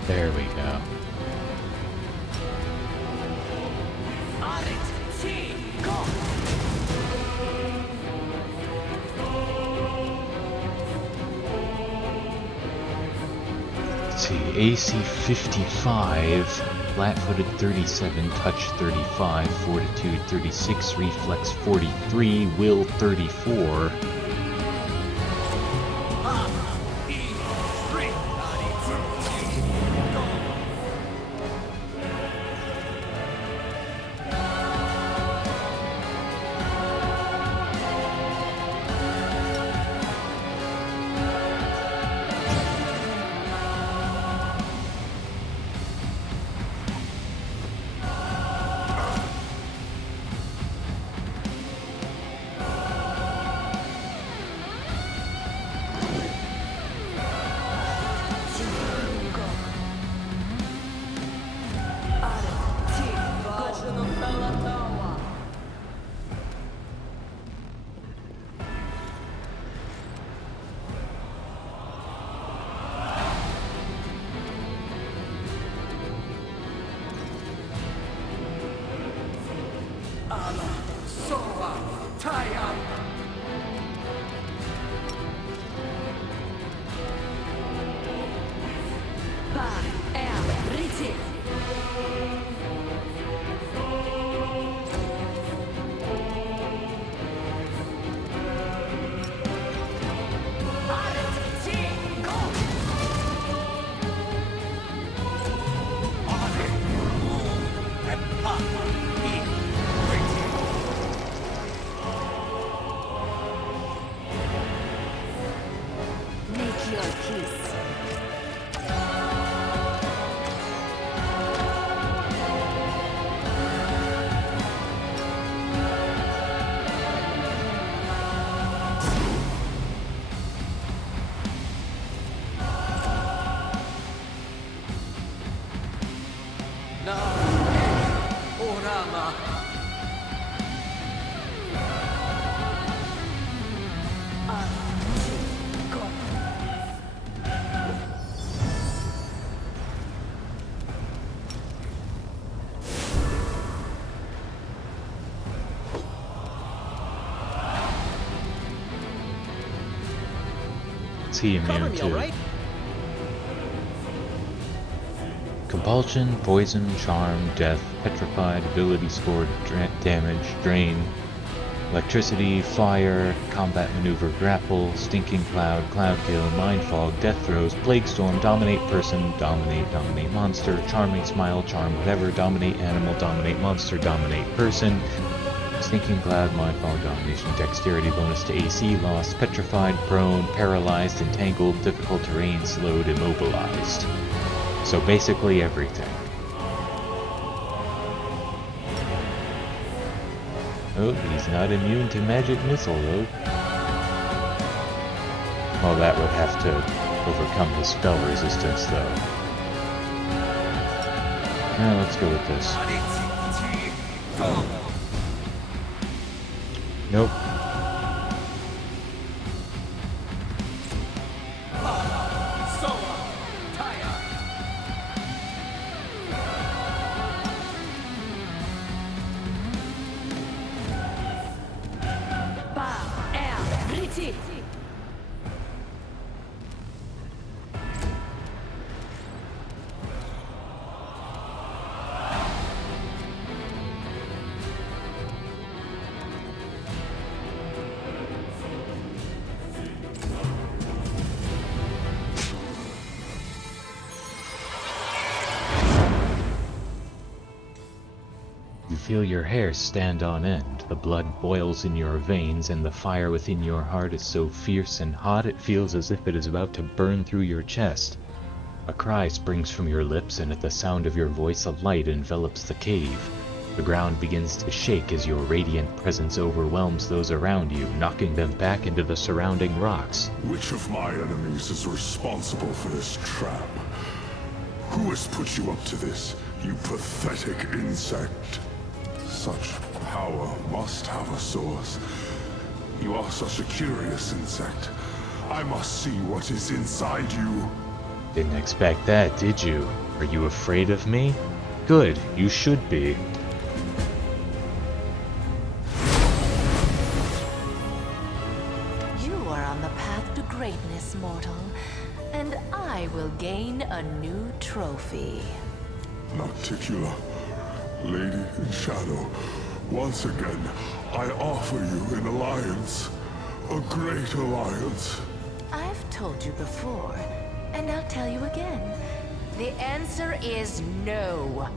There we go. Let's see, AC 55, flat-footed 37, touch 35, fortitude 36, reflex 43, will 34. What's he Cover immune me, to? alright? Compulsion, poison, charm, death, petrified, ability scored, damage, drain, electricity, fire, combat maneuver, grapple, stinking cloud, cloud kill, mind fog, death throws, plague storm, dominate person, dominate monster, charming smile, charm whatever, dominate animal, dominate monster, dominate person, stinking cloud, mind fog, domination, dexterity bonus to AC, lost, petrified, prone, paralyzed, entangled, difficult terrain, slowed, immobilized. So basically everything. Oh, he's not immune to magic missile though. Well, that would have to overcome his spell resistance though. Now let's go with this. Nope. You feel your hair stand on end, the blood boils in your veins, and the fire within your heart is so fierce and hot it feels as if it is about to burn through your chest. A cry springs from your lips, and at the sound of your voice a light envelops the cave. The ground begins to shake as your radiant presence overwhelms those around you, knocking them back into the surrounding rocks. Which of my enemies is responsible for this trap? Who has put you up to this, you pathetic insect? Such power must have a source. You are such a curious insect. I must see what is inside you. Didn't expect that, did you? Are you afraid of me? Good, you should be. You are on the path to greatness, mortal, and I will gain a new trophy. Nocticula, Lady in Shadow, once again, I offer you an alliance. A great alliance. I've told you before, and I'll tell you again. The answer is no.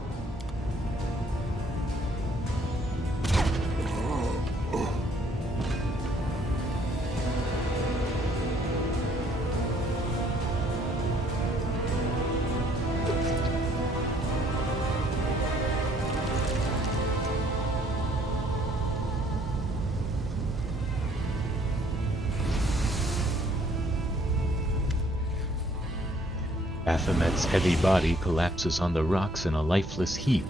Baphomet's heavy body collapses on the rocks in a lifeless heap.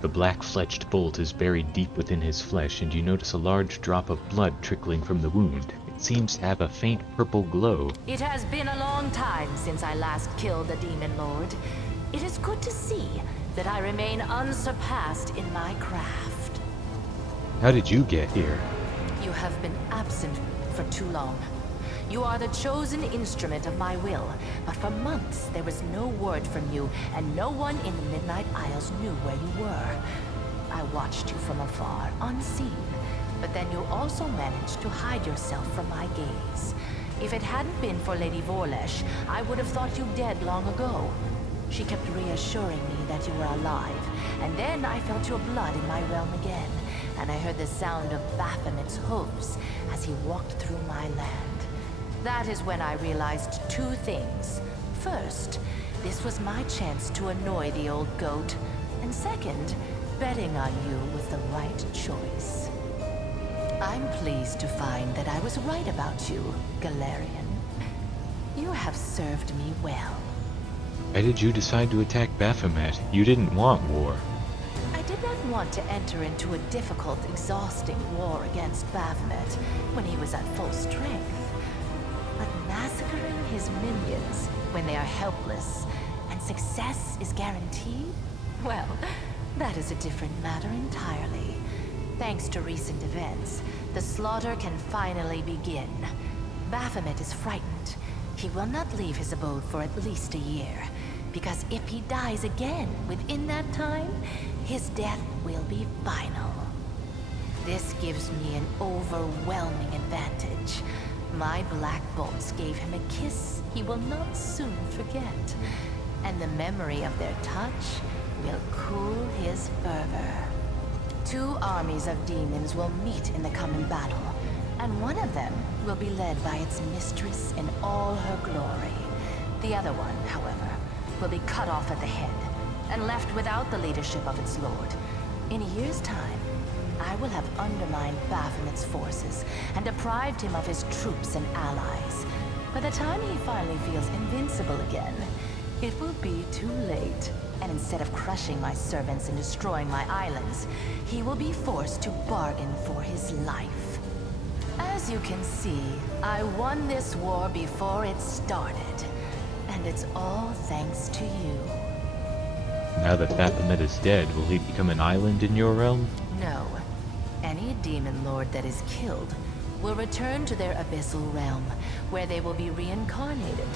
The black-fletched bolt is buried deep within his flesh, and you notice a large drop of blood trickling from the wound. It seems to have a faint purple glow. It has been a long time since I last killed a demon lord. It is good to see that I remain unsurpassed in my craft. How did you get here? You have been absent for too long. You are the chosen instrument of my will, but for months there was no word from you, and no one in the Midnight Isles knew where you were. I watched you from afar, unseen, but then you also managed to hide yourself from my gaze. If it hadn't been for Lady Vorlesh, I would have thought you dead long ago. She kept reassuring me that you were alive, and then I felt your blood in my realm again, and I heard the sound of Baphomet's hooves as he walked through my land. That is when I realized two things. First, this was my chance to annoy the old goat. And second, betting on you was the right choice. I'm pleased to find that I was right about you, Golarion. You have served me well. Why did you decide to attack Baphomet? You didn't want war. I did not want to enter into a difficult, exhausting war against Baphomet when he was at full strength. But massacring his minions when they are helpless and success is guaranteed? Well, that is a different matter entirely. Thanks to recent events, the slaughter can finally begin. Baphomet is frightened, He will not leave his abode for at least a year, because if he dies again within that time, his death will be final. This gives me an overwhelming advantage. My black bolts gave him a kiss he will not soon forget, and the memory of their touch will cool his fervor. 2 armies of demons will meet in the coming battle, and one of them will be led by its mistress in all her glory. The other one, however, will be cut off at the head, and left without the leadership of its lord. In a year's time, I will have undermined Baphomet's forces and deprived him of his troops and allies. By the time he finally feels invincible again, it will be too late. And instead of crushing my servants and destroying my islands, he will be forced to bargain for his life. As you can see, I won this war before it started. And it's all thanks to you. Now that Baphomet is dead, will he become an island in your realm? No. Any demon lord that is killed will return to their abyssal realm, where they will be reincarnated.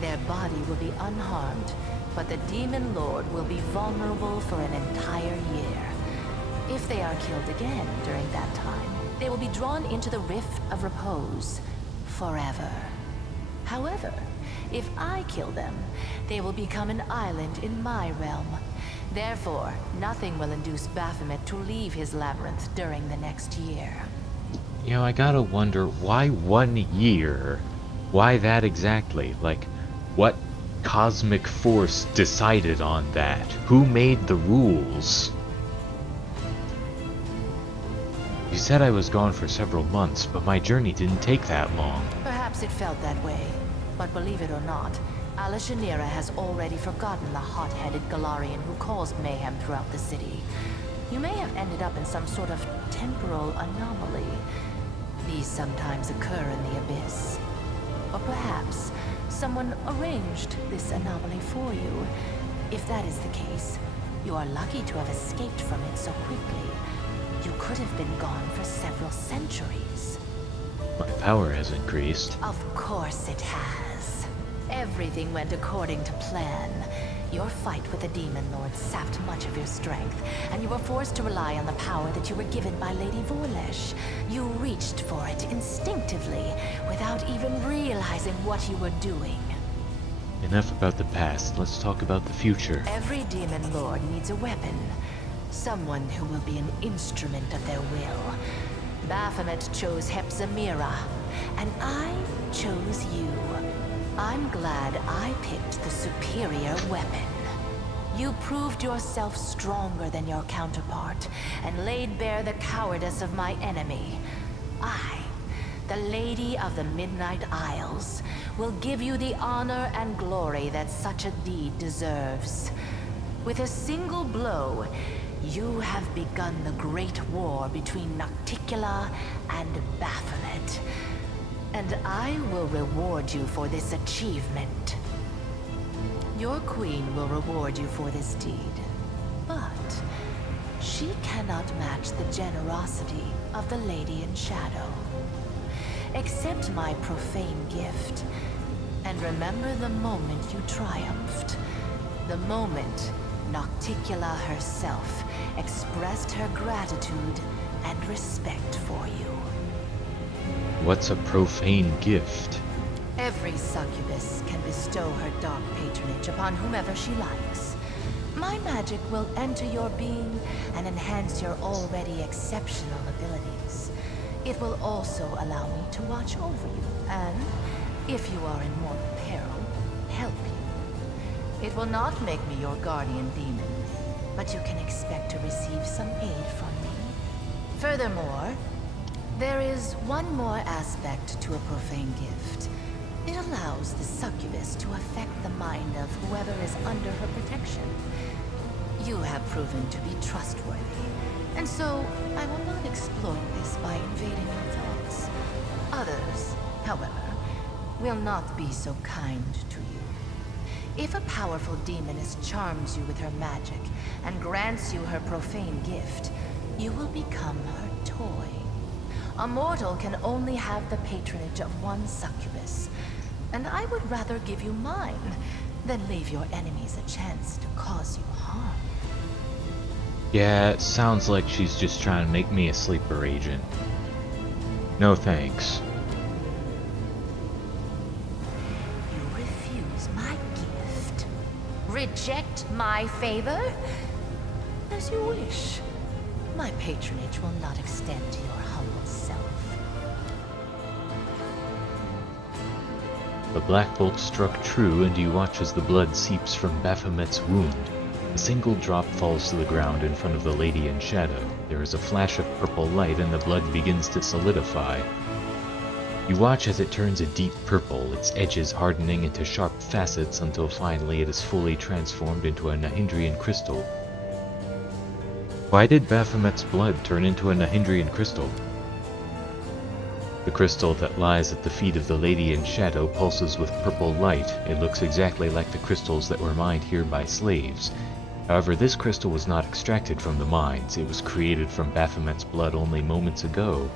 Their body will be unharmed, but the demon lord will be vulnerable for an entire year. If they are killed again during that time, they will be drawn into the Rift of Repose forever. However, if I kill them, they will become an island in my realm. Therefore, nothing will induce Baphomet to leave his labyrinth during the next year. You know, I gotta wonder, why 1 year? Why that exactly? Like, what cosmic force decided on that? Who made the rules? You said I was gone for several months, but my journey didn't take that long. Perhaps it felt that way, but believe it or not, Hepzamirah has already forgotten the hot-headed Golarion who caused mayhem throughout the city. You may have ended up in some sort of temporal anomaly. These sometimes occur in the Abyss. Or perhaps someone arranged this anomaly for you. If that is the case, you are lucky to have escaped from it so quickly. You could have been gone for several centuries. My power has increased. Of course it has. Everything went according to plan. Your fight with the Demon Lord sapped much of your strength, and you were forced to rely on the power that you were given by Lady Vorlesh. You reached for it instinctively, without even realizing what you were doing. Enough about the past, let's talk about the future. Every Demon Lord needs a weapon. Someone who will be an instrument of their will. Baphomet chose Hepzamirah, and I chose you. I'm glad I picked the superior weapon. You proved yourself stronger than your counterpart, and laid bare the cowardice of my enemy. I, the Lady of the Midnight Isles, will give you the honor and glory that such a deed deserves. With a single blow, you have begun the great war between Nocticula and Baphomet. And I will reward you for this achievement. Your queen will reward you for this deed. But she cannot match the generosity of the Lady in Shadow. Accept my profane gift, and remember the moment you triumphed. The moment Nocticula herself expressed her gratitude and respect for you. What's a profane gift? Every succubus can bestow her dark patronage upon whomever she likes. My magic will enter your being and enhance your already exceptional abilities. It will also allow me to watch over you, and, if you are in mortal peril, help you. It will not make me your guardian demon, but you can expect to receive some aid from me. Furthermore, there is one more aspect to a profane gift. It allows the succubus to affect the mind of whoever is under her protection. You have proven to be trustworthy, and so I will not exploit this by invading your thoughts. Others, however, will not be so kind to you. If a powerful demoness charms you with her magic and grants you her profane gift, you will become her toy. A mortal can only have the patronage of one succubus. And I would rather give you mine than leave your enemies a chance to cause you harm. Yeah, it sounds like she's just trying to make me a sleeper agent. No thanks. You refuse my gift? Reject my favor? As you wish. My patronage will not extend to your humble self. The black bolt struck true, and you watch as the blood seeps from Baphomet's wound. A single drop falls to the ground in front of the lady in shadow. There is a flash of purple light, and the blood begins to solidify. You watch as it turns a deep purple, its edges hardening into sharp facets until finally it is fully transformed into a Nahindrian crystal. Why did Baphomet's blood turn into a Nahindrian crystal? The crystal that lies at the feet of the lady in shadow pulses with purple light. It looks exactly like the crystals that were mined here by slaves. However, this crystal was not extracted from the mines. It was created from Baphomet's blood only moments ago.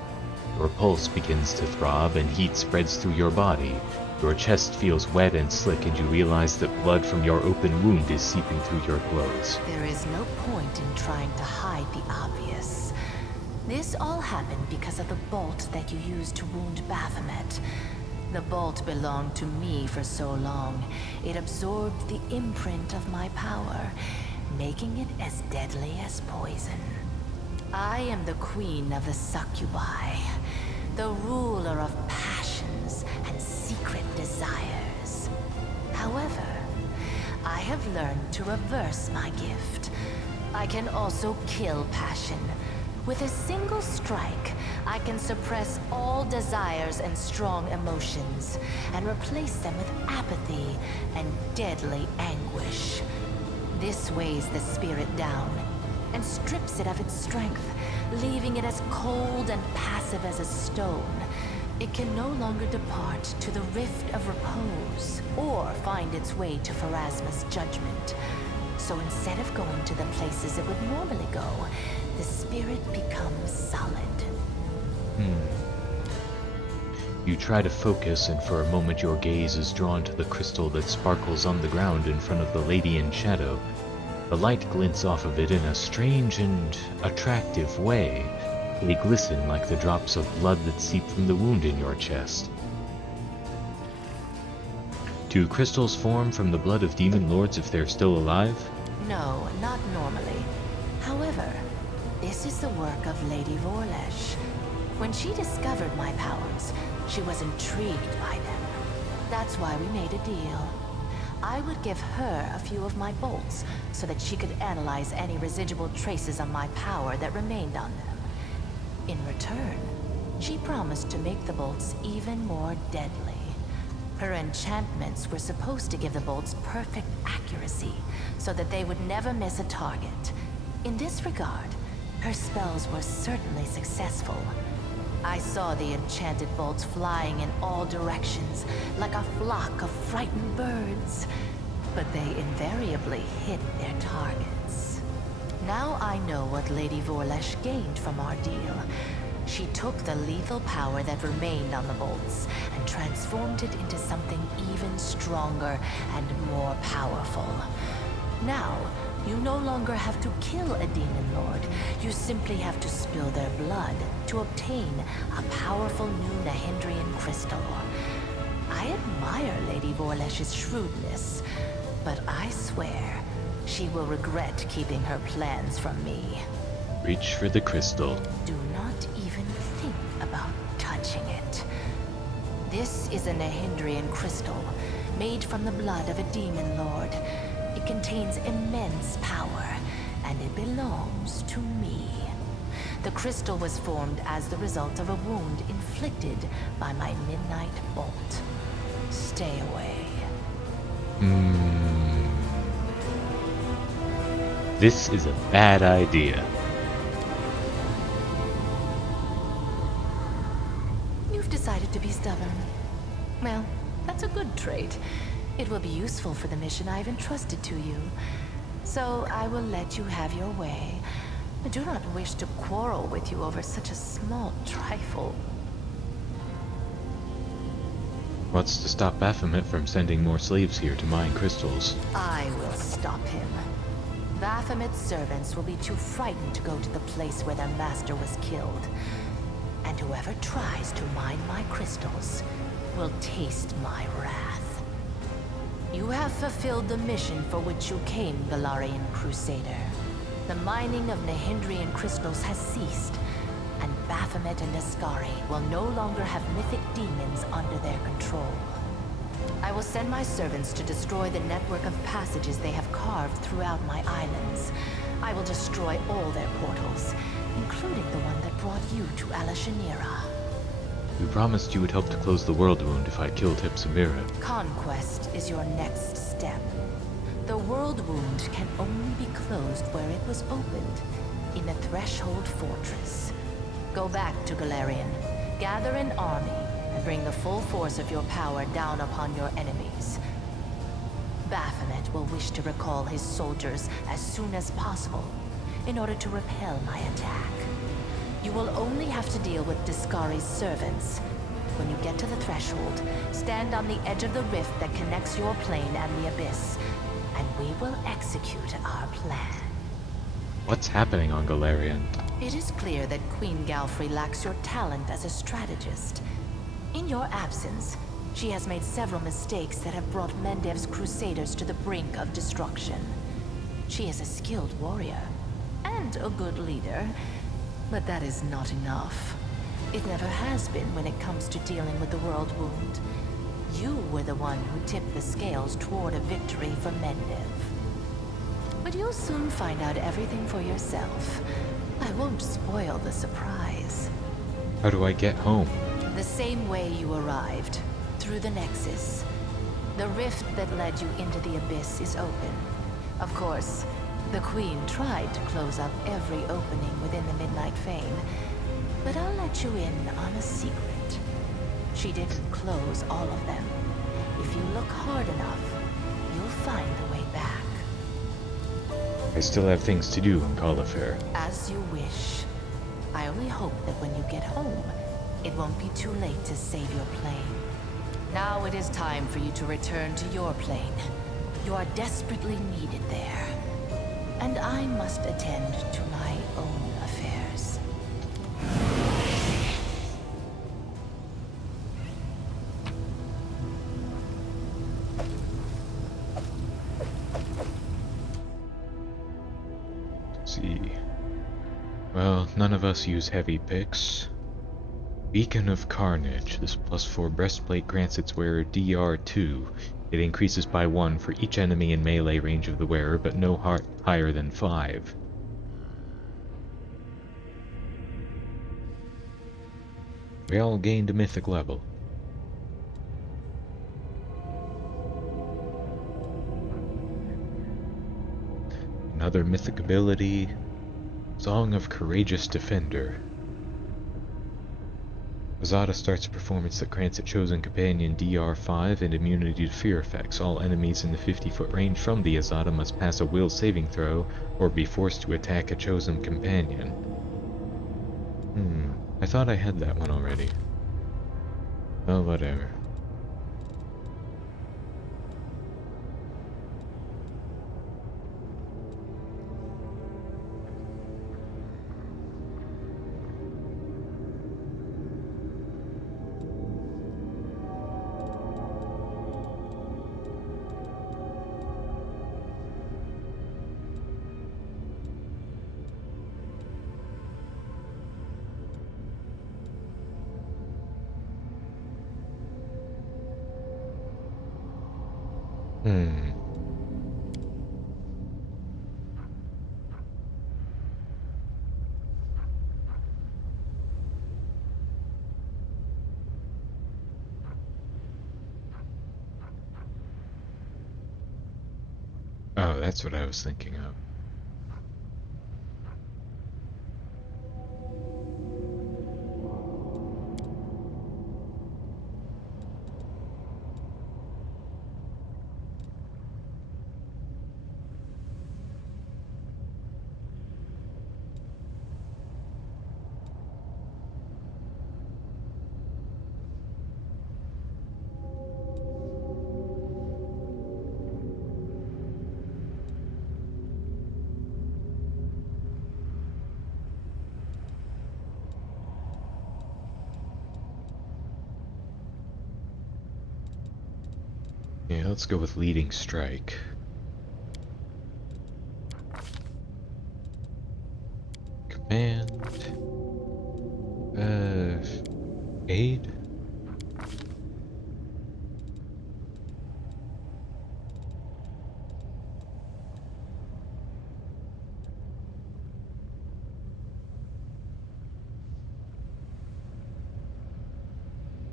Your pulse begins to throb and heat spreads through your body. Your chest feels wet and slick, and you realize that blood from your open wound is seeping through your clothes. There is no point in trying to hide the obvious. This all happened because of the bolt that you used to wound Baphomet. The bolt belonged to me for so long. It absorbed the imprint of my power, making it as deadly as poison. I am the queen of the succubi, the ruler of passions and secret desires. However, I have learned to reverse my gift. I can also kill passion. With a single strike, I can suppress all desires and strong emotions, and replace them with apathy and deadly anguish. This weighs the spirit down, and strips it of its strength, leaving it as cold and passive as a stone. It can no longer depart to the Rift of Repose, or find its way to Pharasma's judgment. So instead of going to the places it would normally go, the spirit becomes solid. You try to focus, and for a moment your gaze is drawn to the crystal that sparkles on the ground in front of the lady in shadow. The light glints off of it in a strange and attractive way. They glisten like the drops of blood that seep from the wound in your chest. Do crystals form from the blood of demon lords if they're still alive? No, not normally. However, this is the work of Lady Vorlesh. When she discovered my powers, she was intrigued by them. That's why we made a deal. I would give her a few of my bolts so that she could analyze any residual traces of my power that remained on them. In return, she promised to make the bolts even more deadly. Her enchantments were supposed to give the bolts perfect accuracy so that they would never miss a target. In this regard, her spells were certainly successful. I saw the enchanted bolts flying in all directions, like a flock of frightened birds. But they invariably hit their targets. Now I know what Lady Vorlesh gained from our deal. She took the lethal power that remained on the bolts and transformed it into something even stronger and more powerful. Now, you no longer have to kill a demon lord. You simply have to spill their blood to obtain a powerful new Nahindrian crystal. I admire Lady Vorlesh's shrewdness, but I swear she will regret keeping her plans from me. Reach for the crystal. Do not even think about touching it. This is a Nahindrian crystal, made from the blood of a demon lord. It contains immense power, and it belongs to me. The crystal was formed as the result of a wound inflicted by my midnight bolt. Stay away. This is a bad idea. You've decided to be stubborn. Well, that's a good trait. It will be useful for the mission I've entrusted to you. So I will let you have your way. I do not wish to quarrel with you over such a small trifle. What's to stop Baphomet from sending more slaves here to mine crystals? I will stop him. Baphomet's servants will be too frightened to go to the place where their master was killed. And whoever tries to mine my crystals will taste my wrath. You have fulfilled the mission for which you came, Golarion Crusader. The mining of Nahindrian crystals has ceased, and Baphomet and Ascari will no longer have mythic demons under their control. I will send my servants to destroy the network of passages they have carved throughout my islands. I will destroy all their portals, including the one that brought you to Hepzamirah. You promised you would help to close the world wound if I killed Hepzamirah. Conquest is your next step. The world wound can only be closed where it was opened, in a threshold fortress. Go back to Golarion, gather an army, and bring the full force of your power down upon your enemies. Baphomet will wish to recall his soldiers as soon as possible, in order to repel my attack. You will only have to deal with Discari's servants. When you get to the threshold, stand on the edge of the rift that connects your plane and the abyss, and we will execute our plan. What's happening on Golarion? It is clear that Queen Galfrey lacks your talent as a strategist. In your absence, she has made several mistakes that have brought Mendev's crusaders to the brink of destruction. She is a skilled warrior, and a good leader, but that is not enough. It never has been when it comes to dealing with the world wound. You were the one who tipped the scales toward a victory for Mendev. But you'll soon find out everything for yourself. I won't spoil the surprise. How do I get home? The same way you arrived, through the Nexus. The rift that led you into the abyss is open. Of course, the Queen tried to close up every opening within the Midnight Fane, but I'll let you in on a secret. She didn't close all of them. If you look hard enough, you'll find the way back. I still have things to do in Califair. As you wish. I only hope that when you get home, it won't be too late to save your plane. Now it is time for you to return to your plane. You are desperately needed there. And I must attend to my own affairs. Let's see. Well, none of us use heavy picks. Beacon of Carnage. This +4 breastplate grants its wearer DR2. It increases by 1 for each enemy in melee range of the wearer, but no higher than 5. We all gained a mythic level. Another mythic ability, Song of Courageous Defender. Azada starts a performance that grants a chosen companion DR5 and immunity to fear effects. All enemies in the 50-foot range from the Azada must pass a will saving throw or be forced to attack a chosen companion. I thought I had that one already. Well, whatever. Oh, that's what I was thinking of. Yeah, let's go with leading strike. Command. Aid?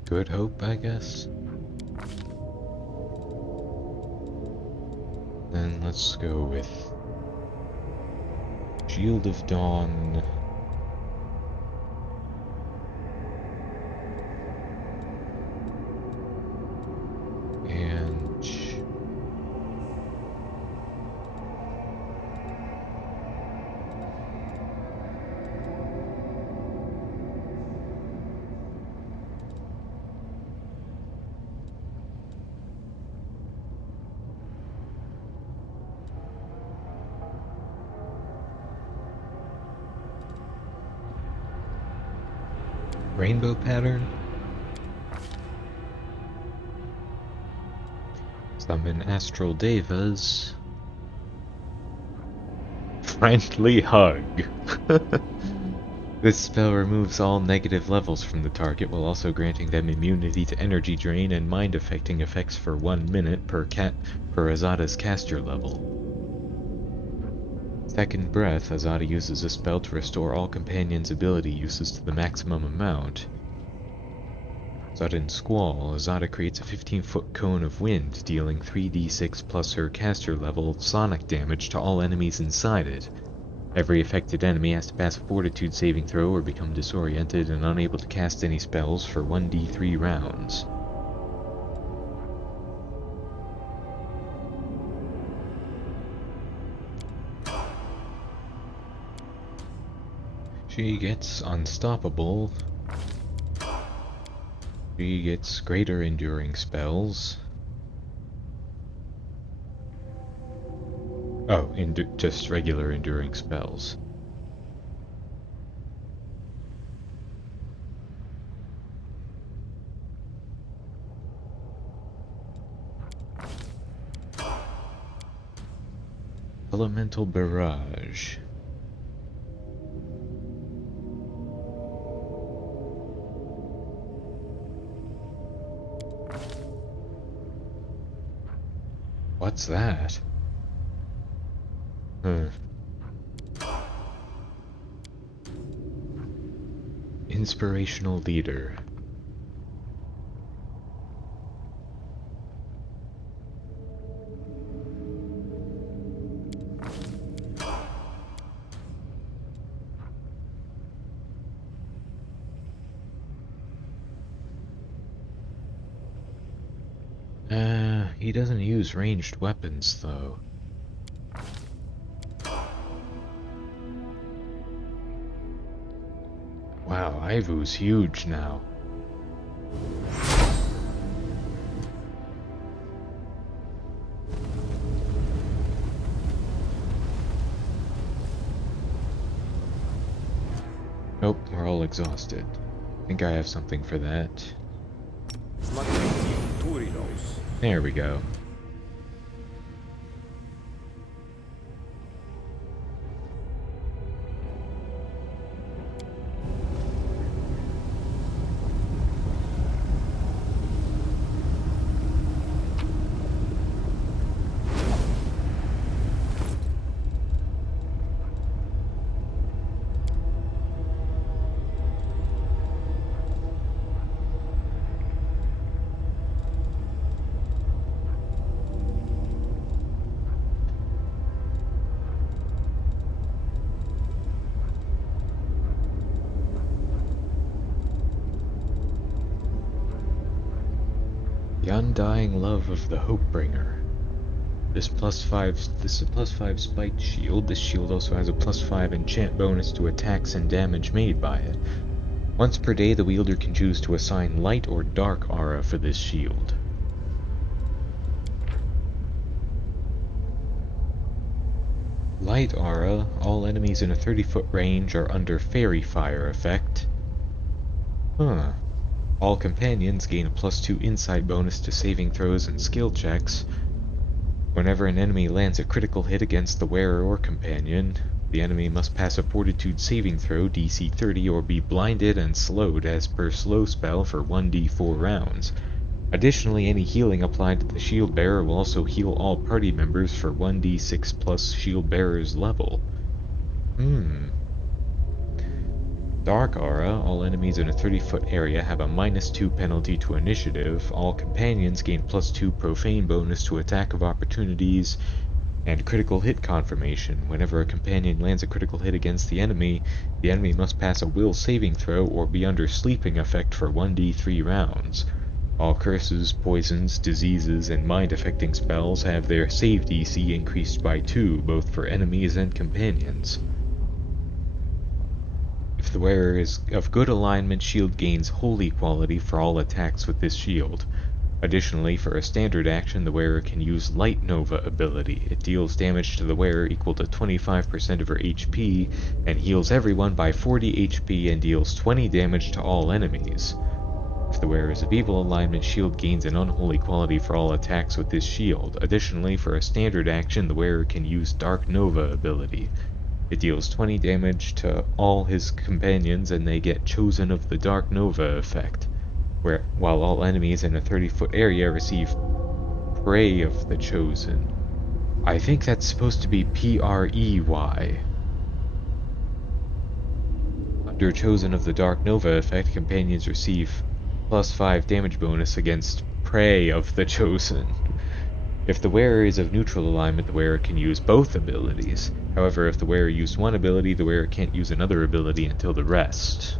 Good hope, I guess. Then let's go with Shield of Dawn. And Rainbow Pattern. Summon Astral Devas. Friendly Hug. This spell removes all negative levels from the target while also granting them immunity to energy drain and mind affecting effects for 1 minute per Azada's caster level. Second Breath, Azada uses a spell to restore all companions' ability uses to the maximum amount. Sudden Squall, Azada creates a 15-foot cone of wind, dealing 3d6 plus her caster level sonic damage to all enemies inside it. Every affected enemy has to pass a fortitude saving throw or become disoriented and unable to cast any spells for 1d3 rounds. She gets Unstoppable. She gets greater enduring spells. Oh, just regular enduring spells. Elemental Barrage. What's that? Inspirational Leader. He doesn't use ranged weapons, though. Wow, Ivu's huge now. Nope, we're all exhausted. I think I have something for that. There we go. The Undying Love of the Hopebringer. This is a +5 spiked shield. This shield also has a +5 enchant bonus to attacks and damage made by it. Once per day, the wielder can choose to assign light or dark aura for this shield. Light aura, all enemies in a 30-foot range are under fairy fire effect. Huh. All companions gain a +2 insight bonus to saving throws and skill checks. Whenever an enemy lands a critical hit against the wearer or companion, the enemy must pass a Fortitude saving throw DC 30 or be blinded and slowed as per slow spell for 1d4 rounds. Additionally, any healing applied to the shield bearer will also heal all party members for 1d6 plus shield bearer's level. Dark Aura. All enemies in a 30-foot area have a -2 penalty to initiative. All companions gain +2 profane bonus to attack of opportunities and critical hit confirmation. Whenever a companion lands a critical hit against the enemy must pass a will saving throw or be under sleeping effect for 1d3 rounds. All curses, poisons, diseases, and mind-affecting spells have their save DC increased by 2, both for enemies and companions. If the wearer is of good alignment, shield gains holy quality for all attacks with this shield. Additionally, for a standard action, the wearer can use Light Nova ability. It deals damage to the wearer equal to 25% of her HP, and heals everyone by 40 HP and deals 20 damage to all enemies. If the wearer is of evil alignment, shield gains an unholy quality for all attacks with this shield. Additionally, for a standard action, the wearer can use Dark Nova ability. It deals 20 damage to all his companions, and they get Chosen of the Dark Nova effect, while all enemies in a 30-foot area receive Prey of the Chosen. I think that's supposed to be Prey. Under Chosen of the Dark Nova effect, companions receive +5 damage bonus against Prey of the Chosen. If the wearer is of neutral alignment, the wearer can use both abilities. However, if the wearer used one ability, the wearer can't use another ability until the rest.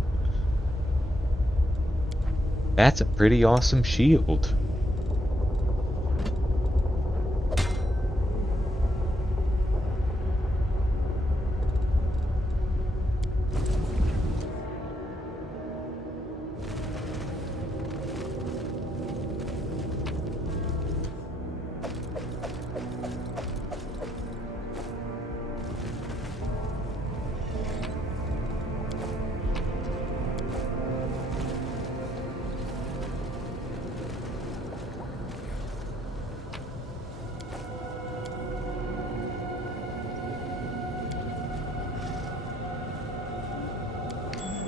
That's a pretty awesome shield.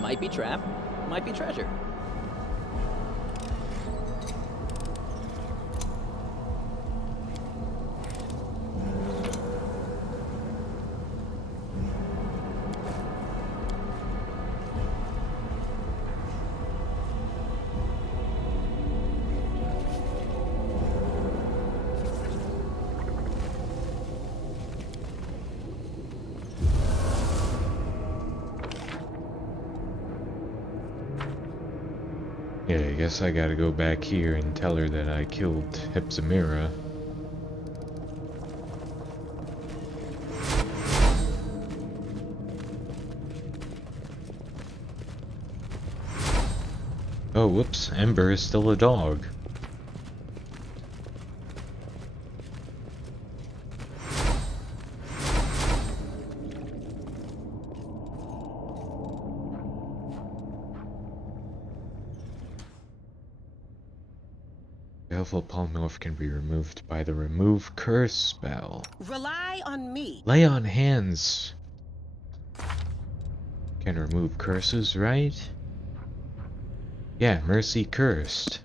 Might be trap, might be treasure. Yeah, I guess I gotta go back here and tell her that I killed Hepzamirah. Oh, whoops, Ember is still a dog. Baleful polymorph can be removed by the Remove Curse spell. Rely on me. Lay on hands can remove curses, right? Yeah, Mercy Cursed.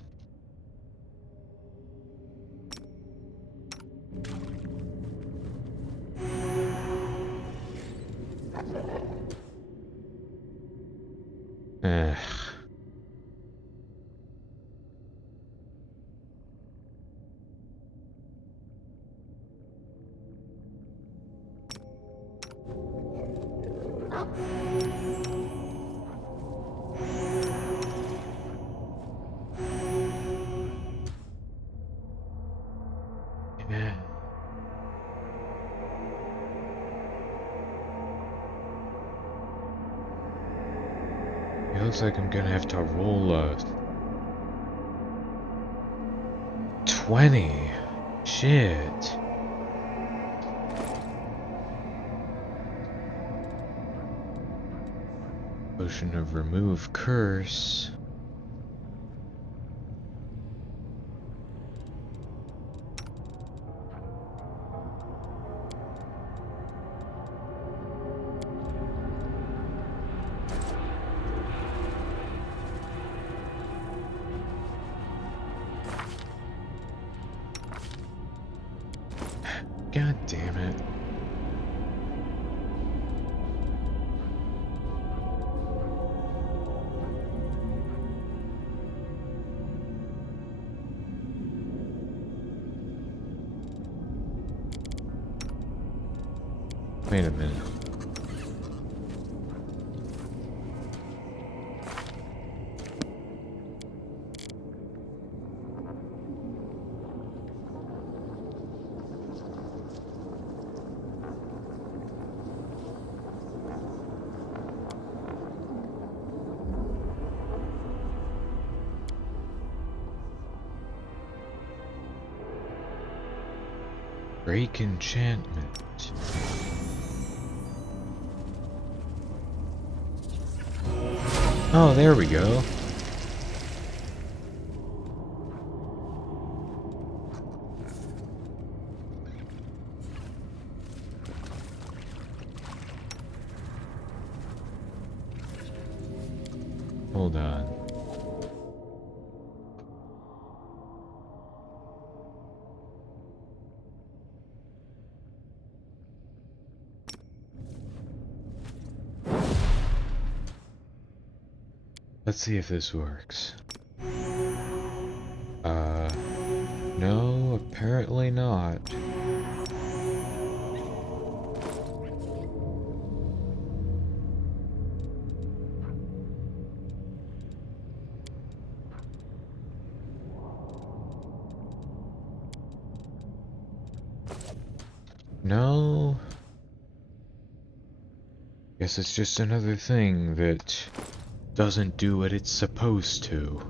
Ugh. It looks like I'm gonna have to roll a 20. Shit. Potion of Remove Curse. God damn it. Wait a minute. Break enchantment. Oh, there we go. Hold on. Let's see if this works. No, apparently not. No. Guess it's just another thing that doesn't do what it's supposed to.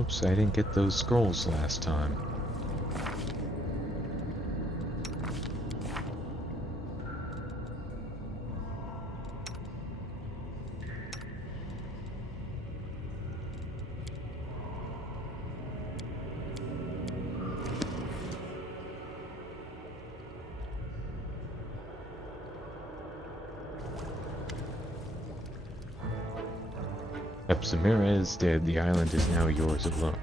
Oops, I didn't get those scrolls last time. Hepzamirah is dead. The island is now yours alone.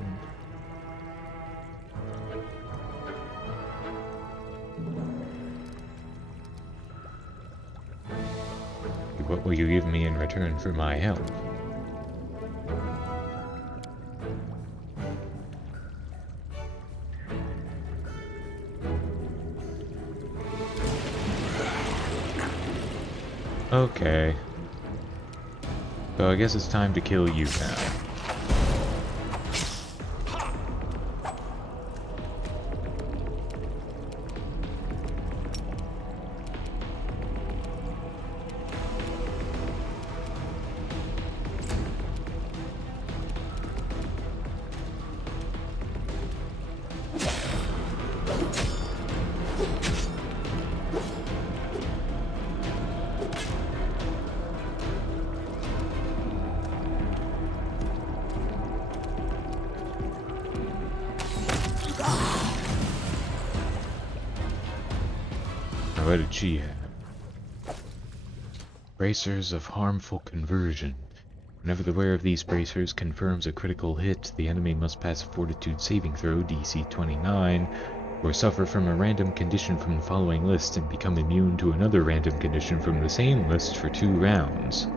What will you give me in return for my help? Okay. So I guess it's time to kill you now. What did she have? Bracers of harmful conversion. Whenever the wearer of these bracers confirms a critical hit, the enemy must pass a fortitude saving throw, DC 29, or suffer from a random condition from the following list and become immune to another random condition from the same list for 2 rounds.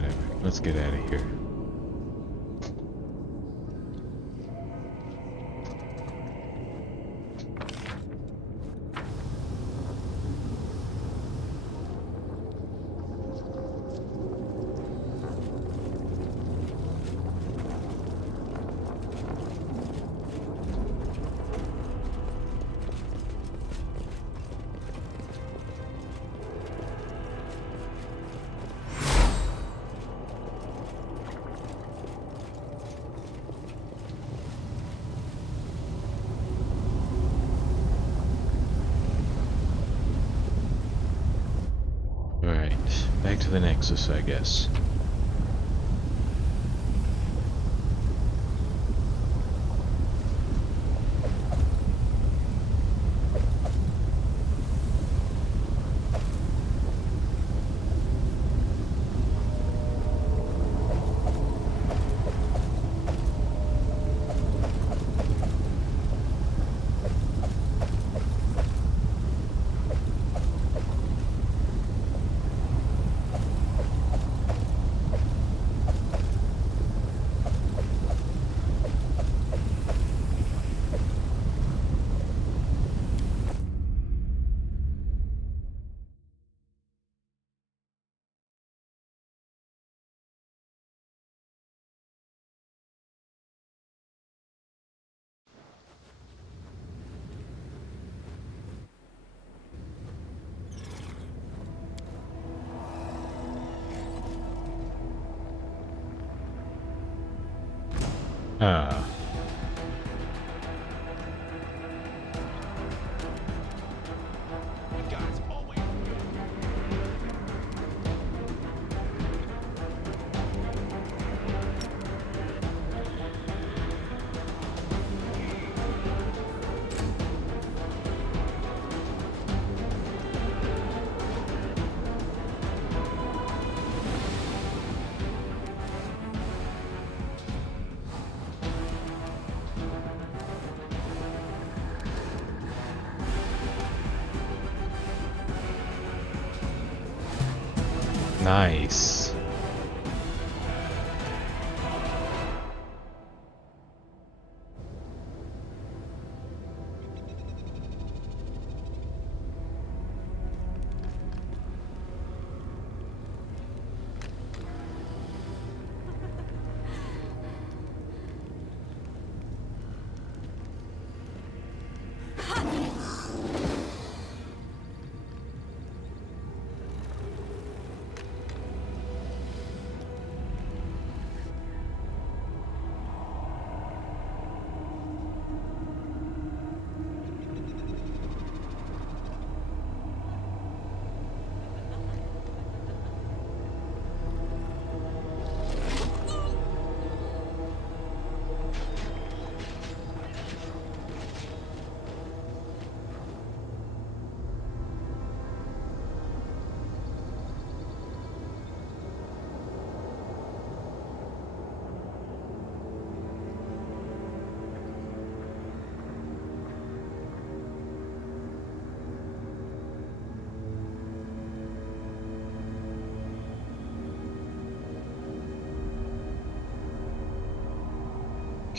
Whatever. Let's get out of here. Alright, back to the Nexus, I guess. Ah. Nice.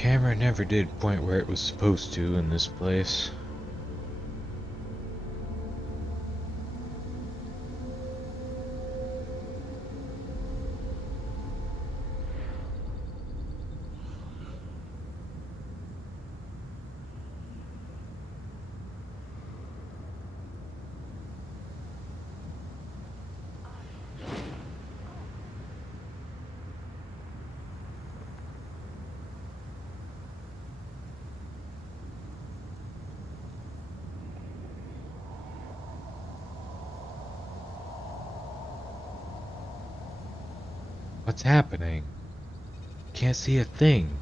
Camera never did point where it was supposed to in this place. What's happening? Can't see a thing.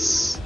Hits.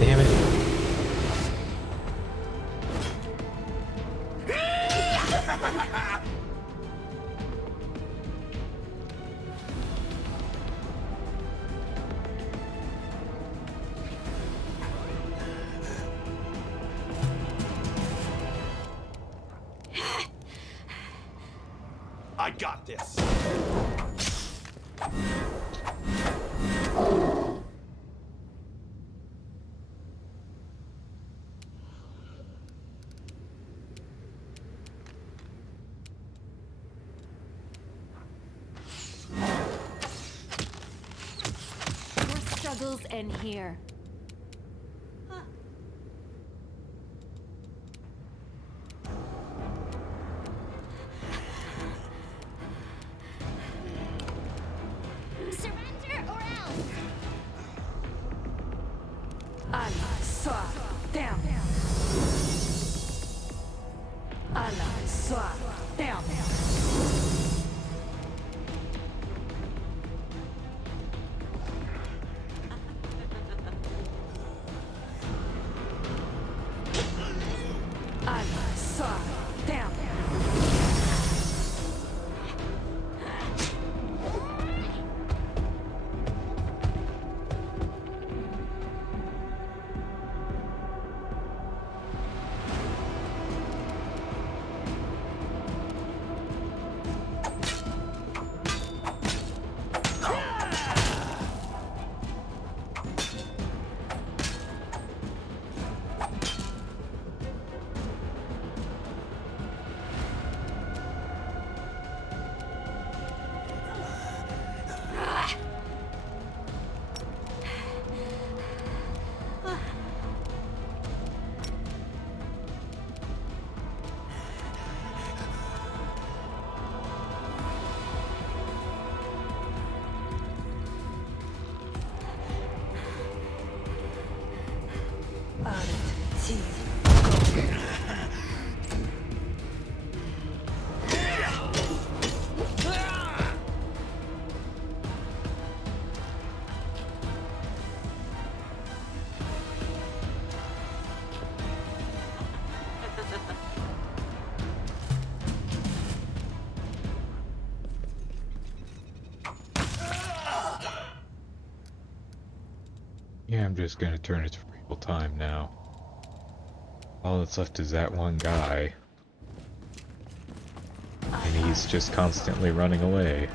Damn it. I got this. Struggles end here. Surrender or else! Allah, swap, down. Allah, swap, down. Allah, swap, down. Yeah, I'm just gonna turn it to real time now. All that's left is that one guy. And he's just constantly running away.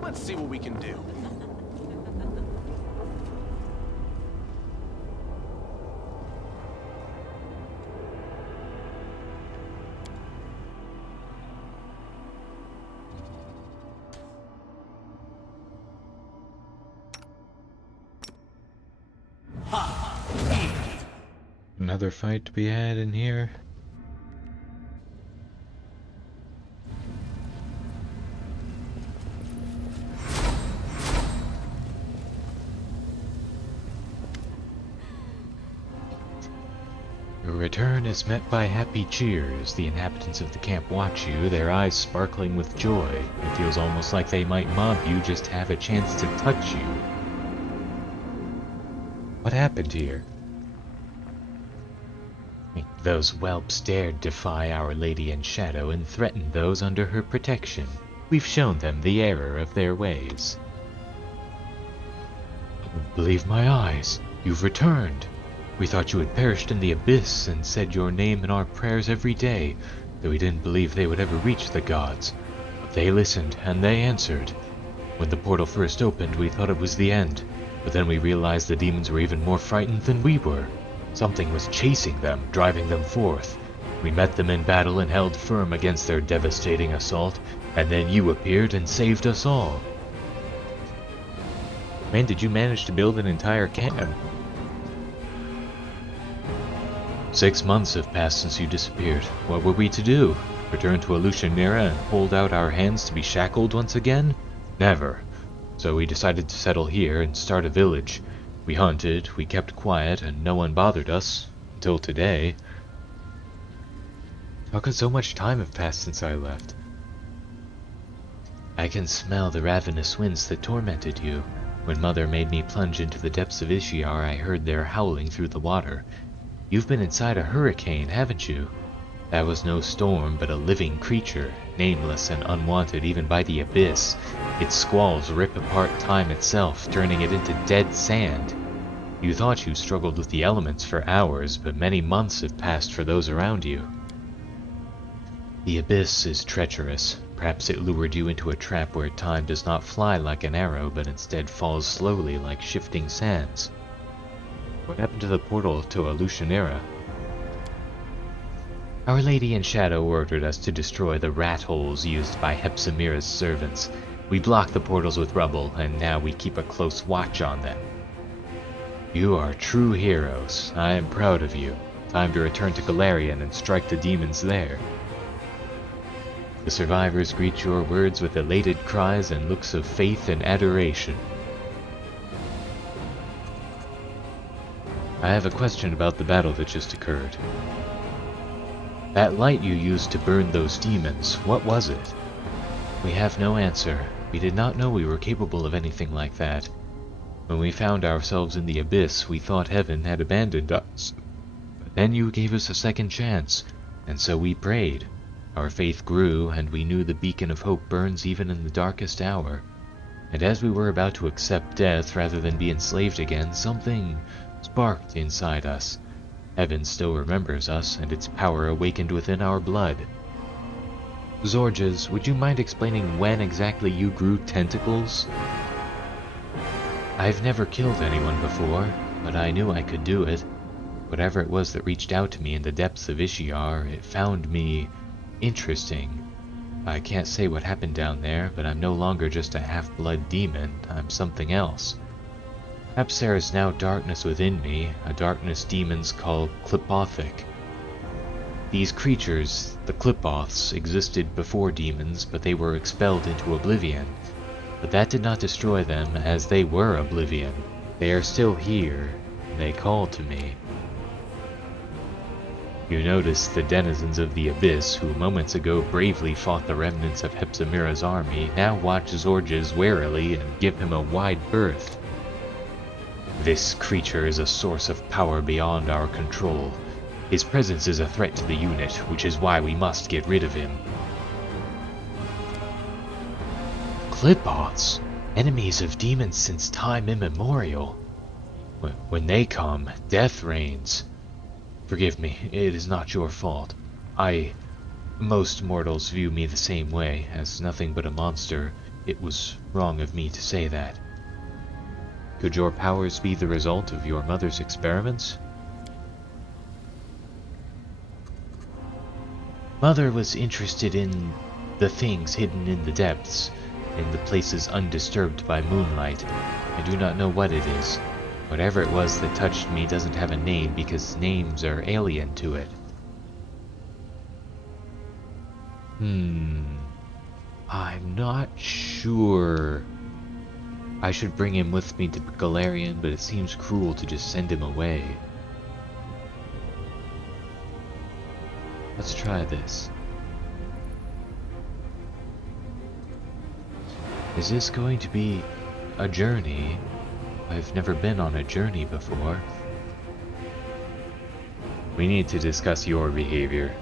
Let's see what we can do. Another fight to be had in here. Your return is met by happy cheers. The inhabitants of the camp watch you, their eyes sparkling with joy. It feels almost like they might mob you just to have a chance to touch you. What happened here? Those whelps dared defy Our Lady in Shadow and threaten those under her protection. We've shown them the error of their ways. I don't believe my eyes. You've returned. We thought you had perished in the abyss and said your name in our prayers every day, though we didn't believe they would ever reach the gods. But they listened, and they answered. When the portal first opened, we thought it was the end, but then we realized the demons were even more frightened than we were. Something was chasing them, driving them forth. We met them in battle and held firm against their devastating assault, and then you appeared and saved us all. Man, did you manage to build an entire camp? 6 months have passed since you disappeared. What were we to do? Return to Hepzamirah and hold out our hands to be shackled once again? Never. So we decided to settle here and start a village. We hunted, we kept quiet, and no one bothered us. Until today. How could so much time have passed since I left? I can smell the ravenous winds that tormented you. When Mother made me plunge into the depths of Ishiar, I heard their howling through the water. You've been inside a hurricane, haven't you? That was no storm, but a living creature, nameless and unwanted even by the abyss. Its squalls rip apart time itself, turning it into dead sand. You thought you struggled with the elements for hours, but many months have passed for those around you. The abyss is treacherous. Perhaps it lured you into a trap where time does not fly like an arrow, but instead falls slowly like shifting sands. What happened to the portal to Hepzamirah? Our Lady in Shadow ordered us to destroy the rat holes used by Hepzamirah's servants. We blocked the portals with rubble, and now we keep a close watch on them. You are true heroes. I am proud of you. Time to return to Golarion and strike the demons there. The survivors greet your words with elated cries and looks of faith and adoration. I have a question about the battle that just occurred. That light you used to burn those demons, what was it? We have no answer. We did not know we were capable of anything like that. When we found ourselves in the abyss, we thought heaven had abandoned us. But then you gave us a second chance, and so we prayed. Our faith grew, and we knew the beacon of hope burns even in the darkest hour. And as we were about to accept death rather than be enslaved again, something sparked inside us. Heaven still remembers us, and its power awakened within our blood. Zorges, would you mind explaining when exactly you grew tentacles? I've never killed anyone before, but I knew I could do it. Whatever it was that reached out to me in the depths of Ishiar, it found me interesting. I can't say what happened down there, but I'm no longer just a half-blood demon. I'm something else. Perhaps there is now darkness within me, a darkness demons call Clipothic. These creatures, the Clipoths, existed before demons, but they were expelled into oblivion. But that did not destroy them, as they were oblivion. They are still here. They call to me. You notice the denizens of the Abyss, who moments ago bravely fought the remnants of Hepzamirah's army, now watch Zorges warily and give him a wide berth. This creature is a source of power beyond our control. His presence is a threat to the unit, which is why we must get rid of him. Clipoths, enemies of demons since time immemorial. When they come, death reigns. Forgive me, it is not your fault. Most mortals view me the same way, as nothing but a monster. It was wrong of me to say that. Could your powers be the result of your mother's experiments? Mother was interested in the things hidden in the depths, in the places undisturbed by moonlight. I do not know what it is. Whatever it was that touched me doesn't have a name because names are alien to it. I'm not sure. I should bring him with me to Golarion, but it seems cruel to just send him away. Let's try this. Is this going to be a journey? I've never been on a journey before. We need to discuss your behavior.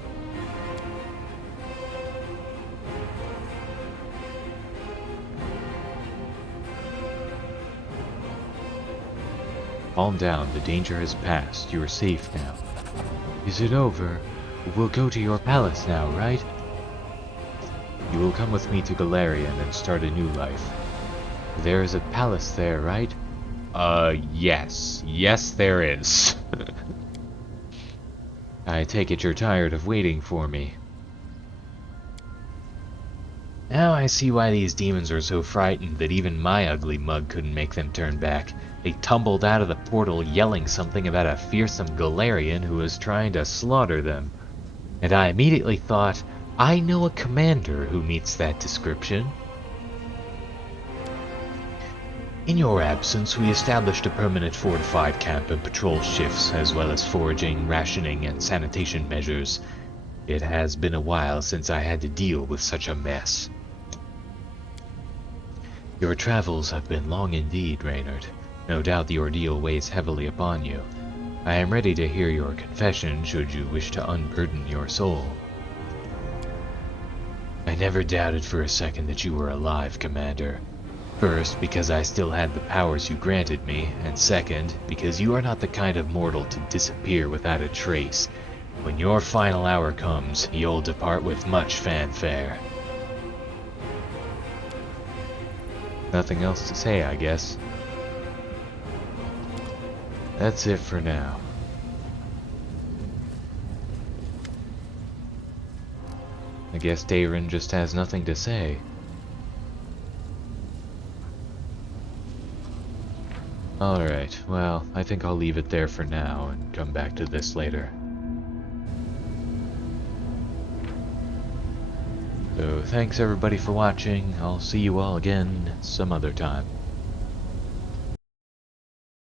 Calm down, the danger has passed. You are safe now. Is it over? We'll go to your palace now, right? You will come with me to Golarion and start a new life. There is a palace there, right? Yes. Yes, there is. I take it you're tired of waiting for me. Now I see why these demons are so frightened that even my ugly mug couldn't make them turn back. They tumbled out of the portal yelling something about a fearsome Golarion who was trying to slaughter them. And I immediately thought, I know a commander who meets that description. In your absence, we established a permanent fortified camp and patrol shifts, as well as foraging, rationing, and sanitation measures. It has been a while since I had to deal with such a mess. Your travels have been long indeed, Reynard. No doubt the ordeal weighs heavily upon you. I am ready to hear your confession should you wish to unburden your soul. I never doubted for a second that you were alive, Commander. First, because I still had the powers you granted me, and second, because you are not the kind of mortal to disappear without a trace. When your final hour comes, you'll depart with much fanfare. Nothing else to say, I guess. That's it for now. I guess Dayron just has nothing to say. Alright, well, I think I'll leave it there for now and come back to this later. So thanks everybody for watching. I'll see you all again some other time.